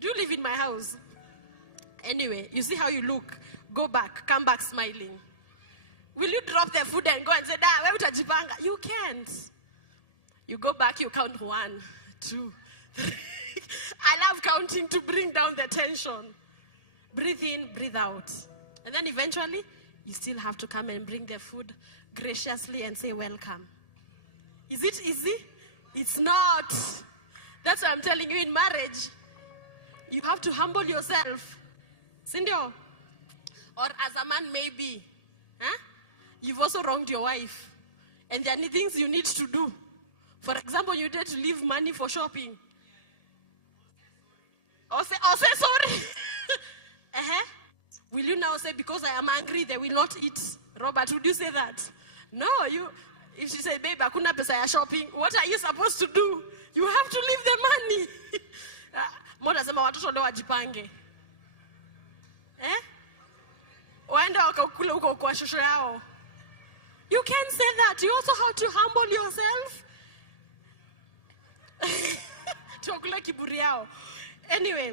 Do you live in my house? Anyway, you see how you look. Go back. Come back smiling. Will you drop the food and go and say, where utajipanga? You can't. You go back, you count 1, 2, 3. I love counting to bring down the tension. Breathe in, breathe out. And then eventually, you still have to come and bring the food graciously and say, welcome. Is it easy? It's not. That's why I'm telling you, in marriage, you have to humble yourself. Sindio? Or as a man maybe, you've also wronged your wife. And there are things you need to do. For example, you need to leave money for shopping. Or say sorry. Will you now say, because I am angry, they will not eat? Robert, would you say that? No, if she say, babe, hakuna pesa ya shopping, what are you supposed to do? You have to leave the money. Mwana sema watoto leo wajipange. Waenda wakakula huko kwa shosho yao. You can't say that. You also have to humble yourself. Tuakule kiburi yao. Anyway,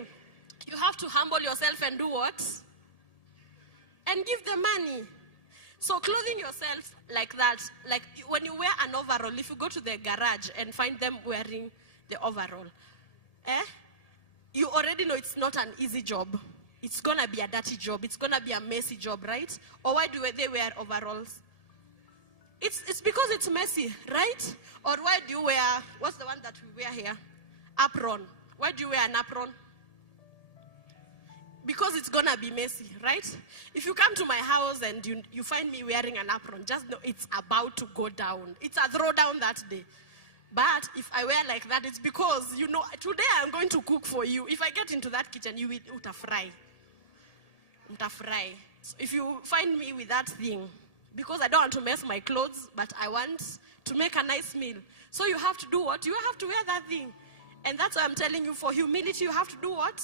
you have to humble yourself and do what? And give them money. So clothing yourself like that, like when you wear an overall, if you go to the garage and find them wearing the overall, you already know it's not an easy job. It's going to be a dirty job. It's going to be a messy job, right? Or why do they wear overalls? It's because it's messy, right? Or why do you wear, what's the one that we wear here? Apron. Why do you wear an apron? Because it's going to be messy, right? If you come to my house and you find me wearing an apron, just know it's about to go down. It's a throwdown that day. But if I wear like that, it's because, you know, today I'm going to cook for you. If I get into that kitchen, you will fry. So if you find me with that thing, because I don't want to mess my clothes, but I want to make a nice meal. So you have to do what? You have to wear that thing. And that's why I'm telling you, for humility, you have to do what?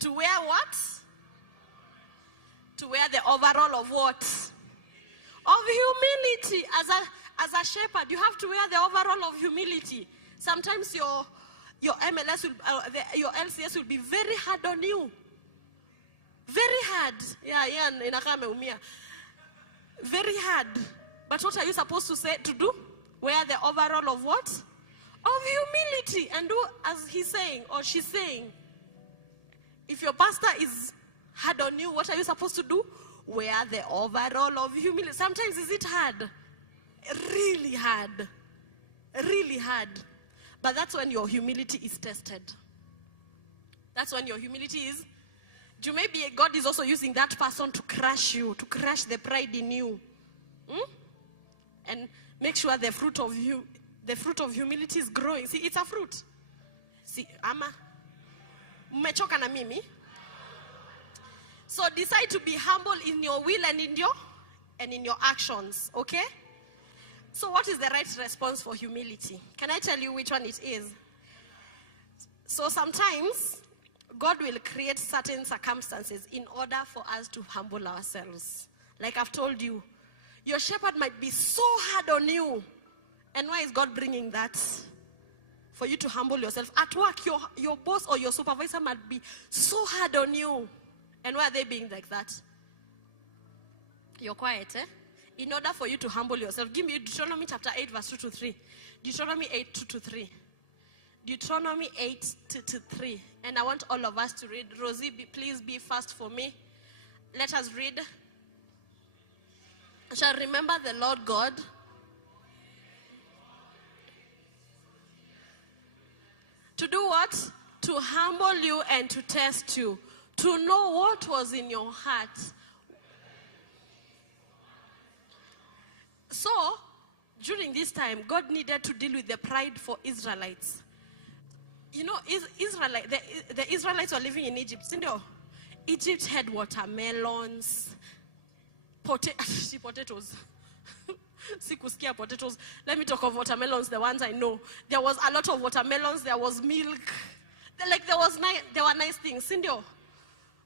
To wear what? To wear the overall of what? Of humility. As a shepherd, you have to wear the overall of humility. Sometimes your MLS your LCS will be very hard on you. Very hard. Very hard. But what are you supposed to do? Wear the overall of what? Of humility. And do as he's saying or she's saying. If your pastor is hard on you, what are you supposed to do? Wear the overall of humility. Sometimes is it hard? Really hard. Really hard. But that's when your humility is tested. That's when your humility is. Maybe God is also using that person to crush you, to crush the pride in you. And make sure the fruit of humility is growing. See, it's a fruit. See, ama. Mmechoka na mimi. So decide to be humble in your will and in your actions, okay? So what is the right response for humility? Can I tell you which one it is? So sometimes God will create certain circumstances in order for us to humble ourselves. Like I've told you, your shepherd might be so hard on you. And why is God bringing that? For you to humble yourself. At work, your boss or your supervisor might be so hard on you. And why are they being like that? You're quiet, eh? In order for you to humble yourself, give me Deuteronomy chapter 8, verse 2 to 3. Deuteronomy 8, 2 to 3. Deuteronomy 8, 2 to 3. And I want all of us to read. Rosie, please be fast for me. Let us read. Shall remember the Lord God. To do what? To humble you and to test you. To know what was in your heart. So, during this time, God needed to deal with the pride for Israelites. You know, the Israelites were living in Egypt. Egypt had watermelons, potatoes. Sikuskia potatoes. Let me talk of watermelons, the ones I know. There was a lot of watermelons. There was milk. There were nice things.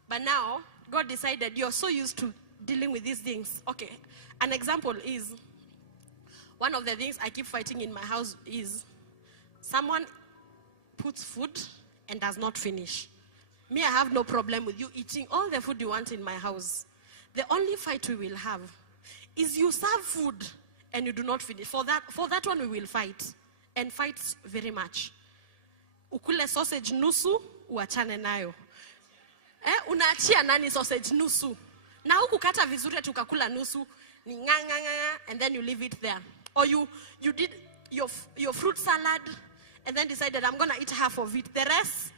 But now, God decided you're so used to dealing with these things. Okay, an example is, one of the things I keep fighting in my house is someone puts food and does not finish. Me, I have no problem with you eating all the food you want in my house. The only fight we will have is you serve food and you do not finish. For that one, we will fight. And fight very much. Ukule sausage nusu, uachane nayo. Unaachia nani sausage nusu? Na huku kata vizuri tukakula nusu, ni nga, and then you leave it there. Or you did your fruit salad, and then decided, I'm going to eat half of it. The rest,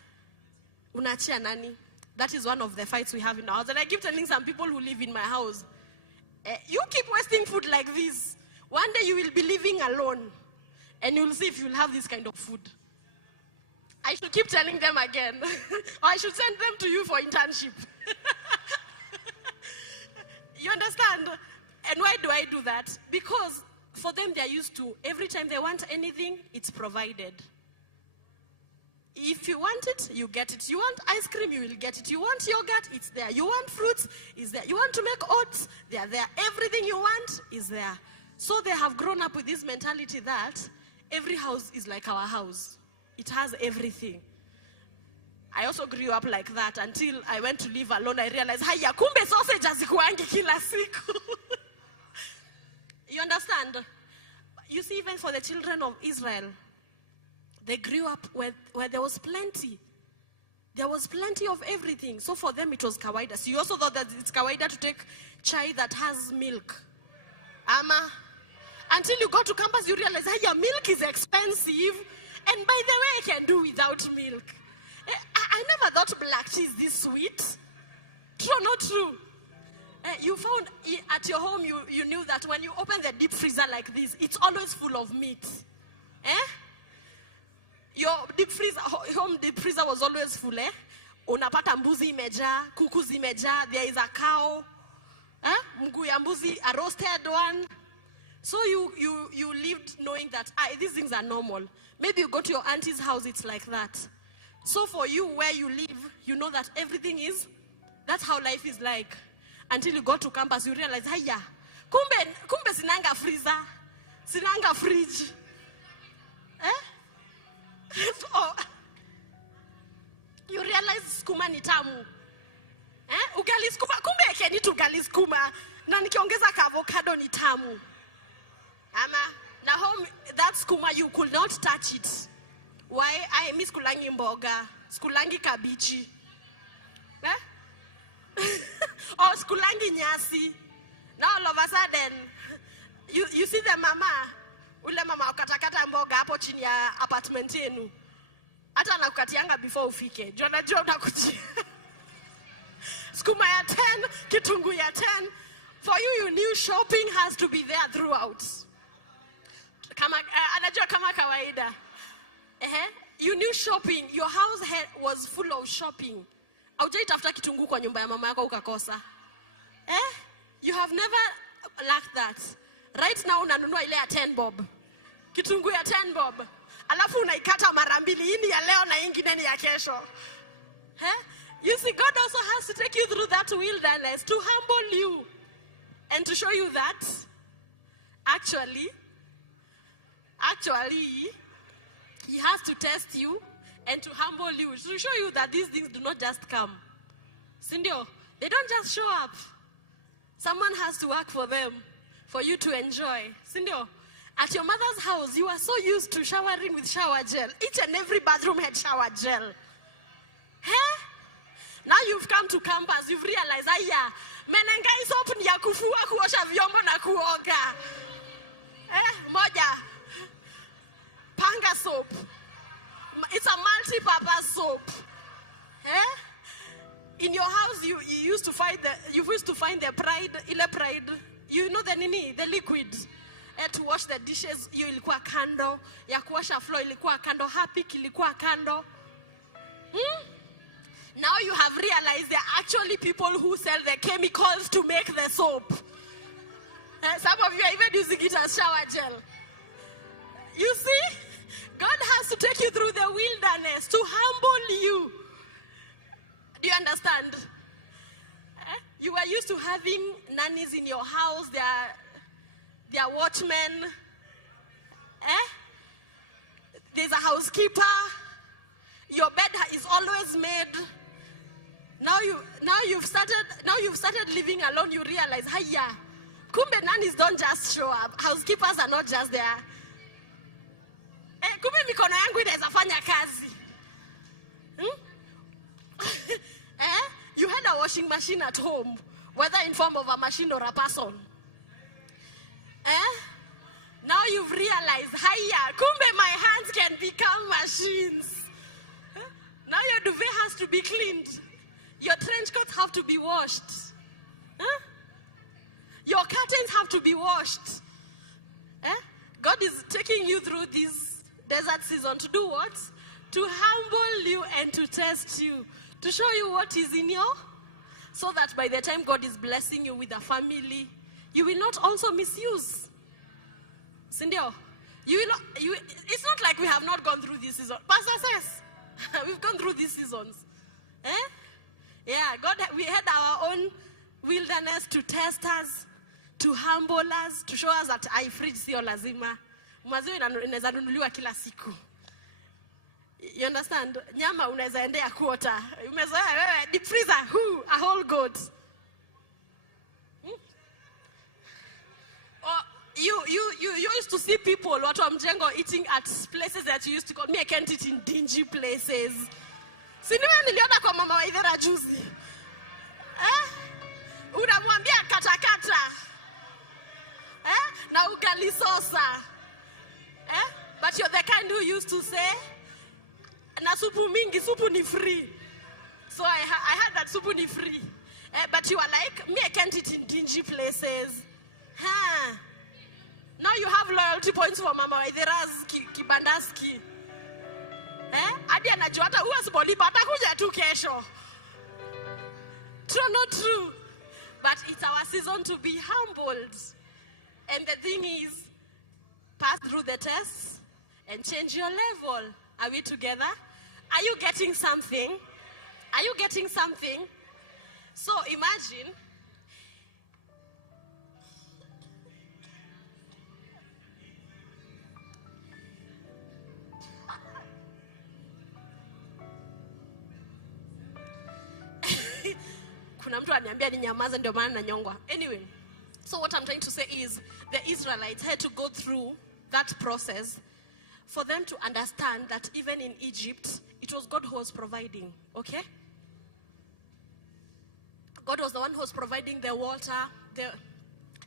unaachia nani? That is one of the fights we have in our house. And I keep telling some people who live in my house, you keep wasting food like this. One day you will be living alone. And you'll see if you'll have this kind of food. I should keep telling them again. Or I should send them to you for internship. You understand? And why do I do that? Because for them, they're used to, every time they want anything, it's provided. If you want it, you get it. You want ice cream, you will get it. You want yogurt, it's there. You want fruits, it's there. You want to make oats, they're there. Everything you want is there. So they have grown up with this mentality that every house is like our house. It has everything. I also grew up like that until I went to live alone. I realized, haya, kumbe sausage hazikuangi kila siku. You understand? You see, even for the children of Israel, they grew up where there was plenty. There was plenty of everything. So for them, it was kawaida. So you also thought that it's kawaida to take chai that has milk. Ama. Until you go to campus, you realize, your milk is expensive. And by the way, I can do without milk. I never thought black tea is this sweet. True or not true? You found at your home, you knew that when you open the deep freezer like this, it's always full of meat. Your home deep freezer was always full. Unapata mbuzi imeja, kuku zimeja, there is a cow. Mguu ya mbuzi, a roasted one. So you lived knowing that these things are normal. Maybe you go to your auntie's house, it's like that. So for you, where you live, you know that everything is, that's how life is like. Until you go to campus, you realize, haya, kumbe sinanga freezer, sinanga fridge. So, you realize skuma ni tamu. Ugali skuma, kumbe eke ni tugali skuma, na nikiongeza ka avocado ni tamu. Ama, na home, that skuma, you could not touch it. Why? I miss skulangi mboga, skulangi kabichi. Or skulangi nyasi. Now all of a sudden, you see the mama, ule mama ukatakata mboga hapo chini ya apartment yenu. Hata anakukatianga before ufike. Jona unakujia. Skuma ya 10, kitungu ya 10. For you knew shopping has to be there throughout. Anajua kama kawaida. You knew shopping. Your house was full of shopping. Haujaitafuta kitungu kwa nyumba ya mama yako ukakosa. You have never lacked that. Right now unanunua ile ya 10 bob. Kitungu ya 10 bob. Alafu unaikata mara mbili, hii ni ya leo na ingine ni ya kesho. You see, God also has to take you through that wilderness to humble you and to show you that actually He has to test you and to humble you, to show you that these things do not just come. Sindio, they don't just show up. Someone has to work for them, for you to enjoy. Sindio, at your mother's house, you are so used to showering with shower gel. Each and every bathroom had shower gel. Now you've come to campus, you've realized, menengai soap ni ya kufua, kuosha vyombo na kuoga. Moja. Panga soap. It's a multi-purpose soap. In your house, you used to find the pride, ile pride. You know the liquid. To wash the dishes, you ilikuwa kando. Ya kuosha floor ilikuwa kando. Happy ilikuwa kando. Now you have realized there are actually people who sell the chemicals to make the soap. Some of you are even using it as shower gel. You see? God has to take you through the wilderness to humble you. Do you understand? You were used to having nannies in your house. They are watchmen. There's a housekeeper. Your bed is always made. Now you've started living alone. You realize, haya, kumbe nannies don't just show up. Housekeepers are not just there. Kumbe mikono yangu inaweza fanya kazi. You had a washing machine at home, whether in form of a machine or a person. Now you've realized, haya, kumbe my hands can become machines. Now your duvet has to be cleaned. Your trench coats have to be washed. Your curtains have to be washed. God is taking you through this desert season to do what? To humble you and to test you. To show you what is in you. So that by the time God is blessing you with a family, you will not also misuse. Sindio, it's not like we have not gone through this season. Pastor says, we've gone through these seasons. Yeah, we had our own wilderness to test us, to humble us, to show us that I fridge sio lazima. Maziwa inaweza nunuliwa kila siku. You understand? Nyama unaweza endea quarter. Umezoea wewe deep freezer, a whole goat. Or you used to see people watu wa mjengo eating at places that you used to call, me I can't eat in dingy places. Siniwe niliona kwa mama wa Idhera juzi. Unamwambia katakata. Na ugali sosa. But you're the kind who used to say, na supu mingi, supu ni free. So I heard that supu ni free. But you are like, me I can't eat in dingy places. Now you have loyalty points for Mama Waithera's kibandaski. Hadi anajua hata huwa sipolipa atakuja tu kesho. True or not true? But it's our season to be humbled. And the thing is, pass through the tests and change your level. Are we together? Are you getting something? Are you getting something? So imagine, kuna mtu aniambia ninyamaze ndio maana nanyongwa. Anyway, so what I'm trying to say is the Israelites had to go through that process for them to understand that even in Egypt, it was God who was providing, okay? God was the one who was providing the water,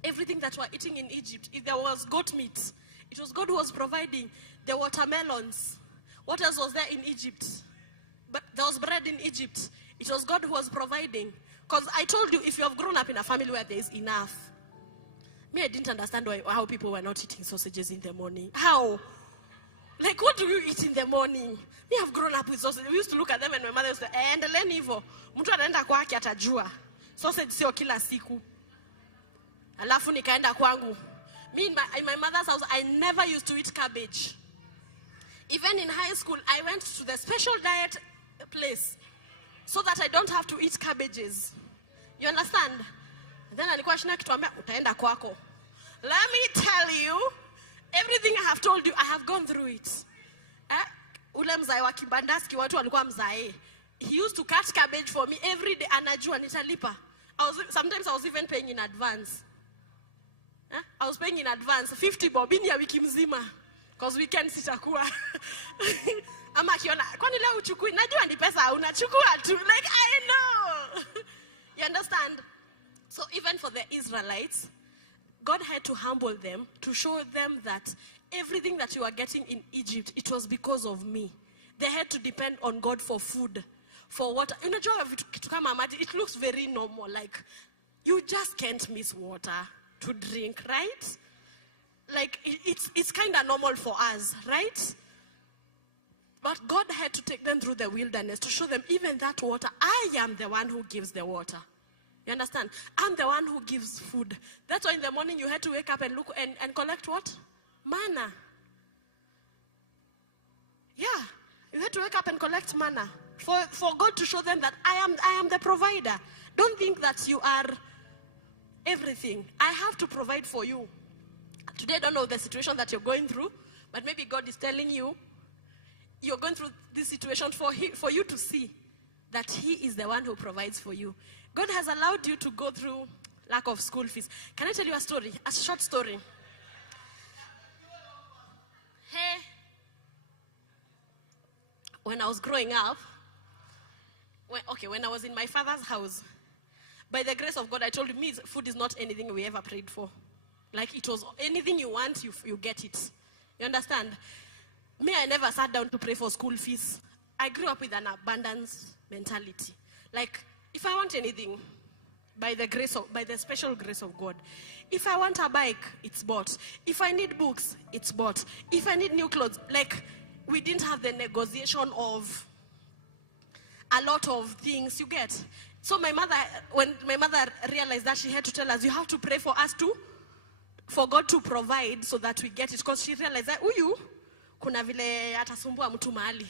everything that we're eating in Egypt. If there was goat meat, it was God who was providing the watermelons. What else was there in Egypt? But there was bread in Egypt. It was God who was providing. Because I told you, if you have grown up in a family where there is enough. Me, I didn't understand how people were not eating sausages in the morning. How? Like, what do you eat in the morning? Me, I've grown up with sausages. We used to look at them and my mother used to say, endelea hivyo. Mtu anaenda kwake atajua. Sausage sio kila siku. Alafu nikaenda kwangu. Me, in my mother's house, I never used to eat cabbage. Even in high school, I went to the special diet place so that I don't have to eat cabbages. You understand? And then alikuwa shina kituambia utaenda kwako. Let me tell you, everything I have told you, I have gone through it. Ule mzae wa kibandaski watu walikuwa mzae. He used to cut cabbage for me every day. Anajua nitalipa. Sometimes I was even paying in advance. I was paying in advance 50 bob in ya wiki mzima. Because weekend sitakuwa. Ama kiona, kwani leo uchukui? Najua ni pesa unachukua tu. Like, I know. You understand? So even for the Israelites, God had to humble them to show them that everything that you are getting in Egypt, it was because of me. They had to depend on God for food, for water. You know, it looks very normal. Like, you just can't miss water to drink, right? Like, it's kind of normal for us, right? But God had to take them through the wilderness to show them even that water, I am the one who gives the water. You understand? I'm the one who gives food. That's why in the morning you had to wake up and look and collect what? Manna. Yeah. You had to wake up and collect manna. For God to show them that I am the provider. Don't think that you are everything. I have to provide for you. Today I don't know the situation that you're going through, but maybe God is telling you, you're going through this situation for you to see that He is the one who provides for you. God has allowed you to go through lack of school fees. Can I tell you a story? A short story. Hey, when I was growing up, when I was in my father's house, by the grace of God, I told him, food is not anything we ever prayed for. Like, it was anything you want, you get it. You understand? Me, I never sat down to pray for school fees. I grew up with an abundance mentality. Like, if I want anything, by the special grace of God, if I want a bike, it's bought. If I need books, it's bought. If I need new clothes, like, we didn't have the negotiation of a lot of things, you get. So when my mother realized that, she had to tell us, you have to pray for us for God to provide so that we get it. Because she realized that, kuna vile atasumbua mtu mahali.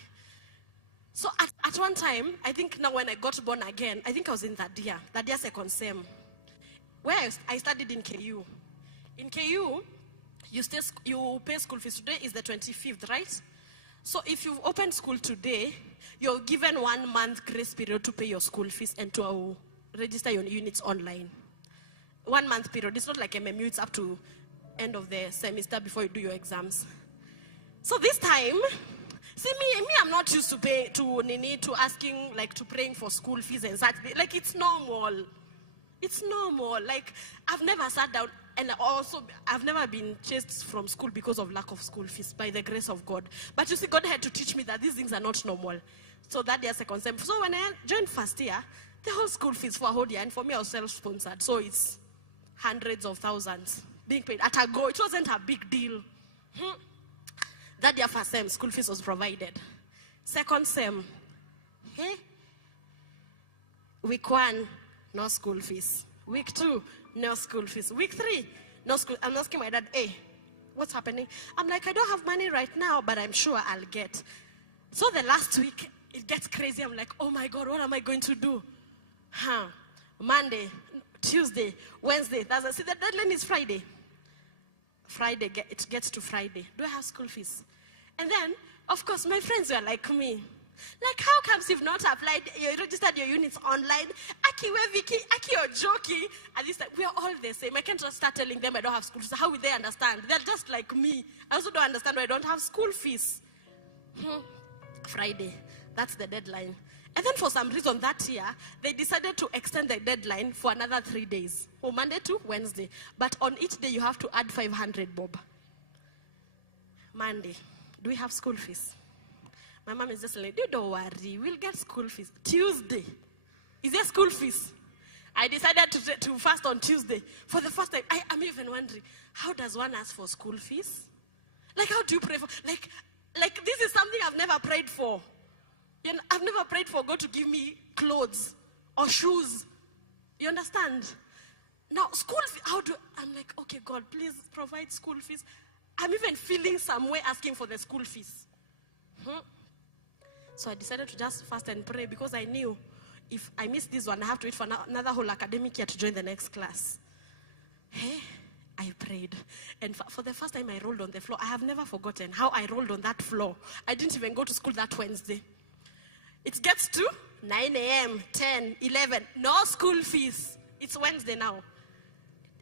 So at one time, I think now when I got born again, I think I was in that year second sem, where I studied in KU. In KU, you pay school fees. Today is the 25th, right? So if you've opened school today, you're given 1 month grace period to pay your school fees and to register your units online. 1 month period. It's not like MMU, it's up to end of the semester before you do your exams. So this time, see me, I'm not used to asking, like, to praying for school fees and such. Like, it's normal. It's normal. Like, I've never sat down, and also I've never been chased from school because of lack of school fees, by the grace of God. But you see, God had to teach me that these things are not normal. So that year, second sem. So when I joined first year, the whole school fees for a whole year, and for me, I was self-sponsored. So it's hundreds of thousands being paid at a go. It wasn't a big deal. That year, first sem, school fees was provided. Second sem, week 1, no school fees. Week 2, no school fees. Week 3, no school. I'm asking my dad, hey, what's happening? I'm like, I don't have money right now, but I'm sure I'll get. So the last week, it gets crazy. I'm like, oh my God, what am I going to do? Monday, Tuesday, Wednesday, Thursday. See, the deadline is Friday. Friday, it gets to Friday. Do I have school fees? And then, of course, my friends were like me. Like, how comes you've not applied, you registered your units online? Aki, where Vicky? Aki, you're joking. At this time, we are all the same. I can't just start telling them I don't have school fees. How will they understand? They're just like me. I also don't understand why I don't have school fees. Friday, that's the deadline. And then for some reason that year, they decided to extend the deadline for another 3 days. From Monday to Wednesday. But on each day, you have to add 500 bob. Monday, do we have school fees? My mom is just like, don't worry, we'll get school fees. Tuesday, is there school fees? I decided to fast on Tuesday. For the first time, I'm even wondering, how does one ask for school fees? Like, how do you pray for, like this is something I've never prayed for. You know, I've never prayed for God to give me clothes or shoes. You understand? Now, school fees, I'm like, okay, God, please provide school fees. I'm even feeling some way asking for the school fees. So I decided to just fast and pray because I knew if I miss this one, I have to wait for another whole academic year to join the next class. I prayed. And for the first time I rolled on the floor. I have never forgotten how I rolled on that floor. I didn't even go to school that Wednesday. It gets to 9 a.m., 10, 11. No school fees. It's Wednesday now.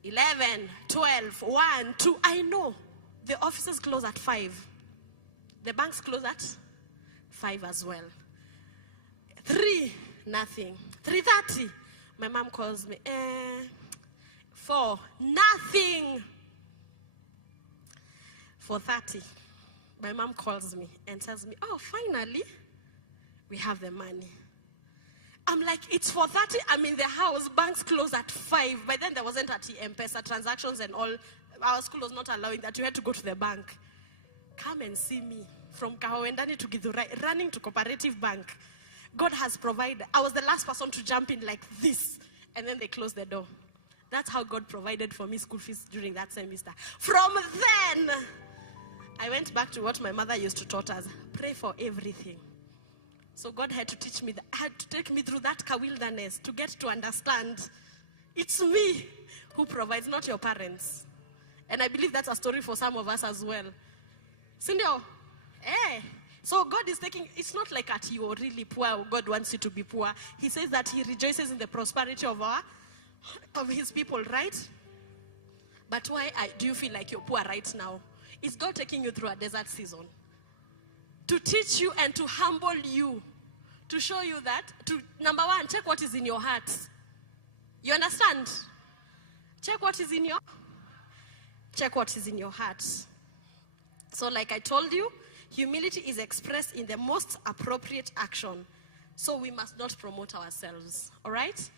11, 12, 1, 2. I know. The offices close at 5. The banks close at 5 as well. 3, nothing. 3:30, my mom calls me. 4, nothing. 4:30, my mom calls me and tells me, oh, finally, we have the money. I'm like, it's 4:30, I'm in the house, banks close at 5. By then there wasn't a M-Pesa transactions and all. Our school was not allowing that. You had to go to the bank. Come and see me. From Kahawendani to Githurai, running to Cooperative Bank. God has provided. I was the last person to jump in like this. And then they closed the door. That's how God provided for me school fees during that semester. From then, I went back to what my mother used to taught us. Pray for everything. So God had to teach me, had to take me through that wilderness to get to understand it's me who provides, not your parents. And I believe that's a story for some of us as well. Sindio? So God is taking, it's not like at you are really poor, God wants you to be poor. He says that he rejoices in the prosperity of his people, right? But why do you feel like you're poor right now? Is God taking you through a desert season? To teach you and to humble you. To show you that, number one, check what is in your heart. You understand? Check what is in your heart. So like I told you, humility is expressed in the most appropriate action. So we must not promote ourselves. All right?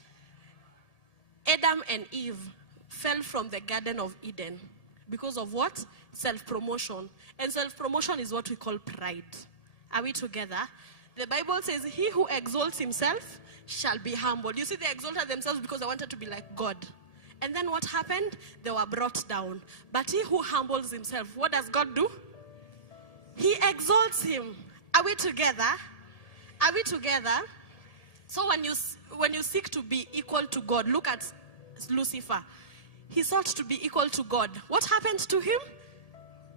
Adam and Eve fell from the Garden of Eden. Because of what? Self-promotion. And self-promotion is what we call pride. Are we together? The Bible says, he who exalts himself shall be humbled. You see, they exalted themselves because they wanted to be like God. And then what happened? They were brought down. But he who humbles himself, what does God do? He exalts him. Are we together? Are we together? So when you seek to be equal to God, look at Lucifer. He sought to be equal to God. What happened to him?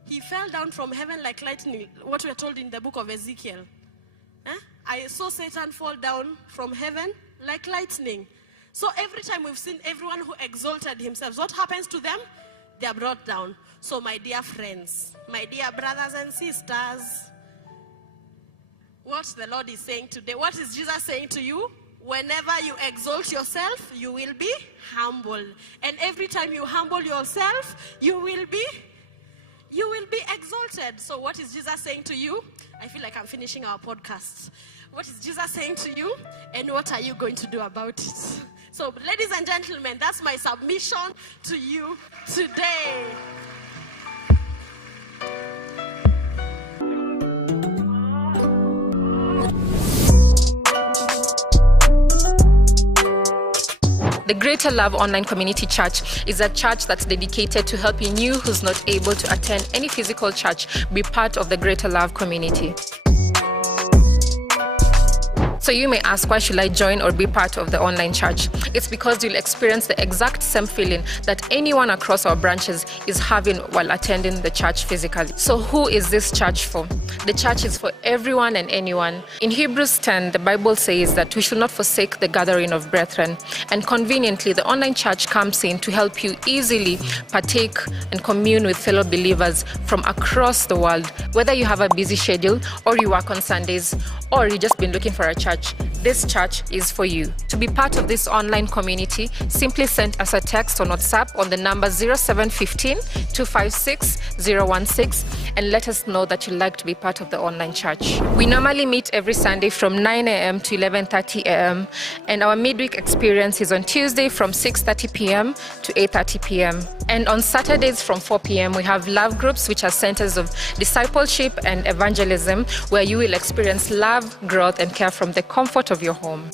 He fell down from heaven like lightning, what we are told in the book of Ezekiel. I saw Satan fall down from heaven like lightning. So every time we've seen everyone who exalted himself, what happens to them? They are brought down. So my dear friends, my dear brothers and sisters, what the Lord is saying today, what is Jesus saying to you? Whenever you exalt yourself, you will be humble. And every time you humble yourself, you will be exalted. So what is Jesus saying to you? I feel like I'm finishing our podcast. What is Jesus saying to you? And what are you going to do about it? So ladies and gentlemen, that's my submission to you today. The Greater Love Online Community Church is a church that's dedicated to helping you who's not able to attend any physical church be part of the Greater Love community. So you may ask, why should I join or be part of the online church? It's because you'll experience the exact same feeling that anyone across our branches is having while attending the church physically. So who is this church for? The church is for everyone and anyone. In Hebrews 10, the Bible says that we should not forsake the gathering of brethren. And conveniently, the online church comes in to help you easily partake and commune with fellow believers from across the world. Whether you have a busy schedule or you work on Sundays or you've just been looking for a church, this church is for you. To be part of this online community, simply send us a text on WhatsApp on the number 0715 256 016 and let us know that you'd like to be part of the online church. We normally meet every Sunday from 9 a.m. to 11:30 a.m. and our midweek experience is on Tuesday from 6:30 p.m. to 8:30 p.m. And on Saturdays from 4 p.m. we have love groups, which are centers of discipleship and evangelism, where you will experience love, growth, and care from the comfort of your home.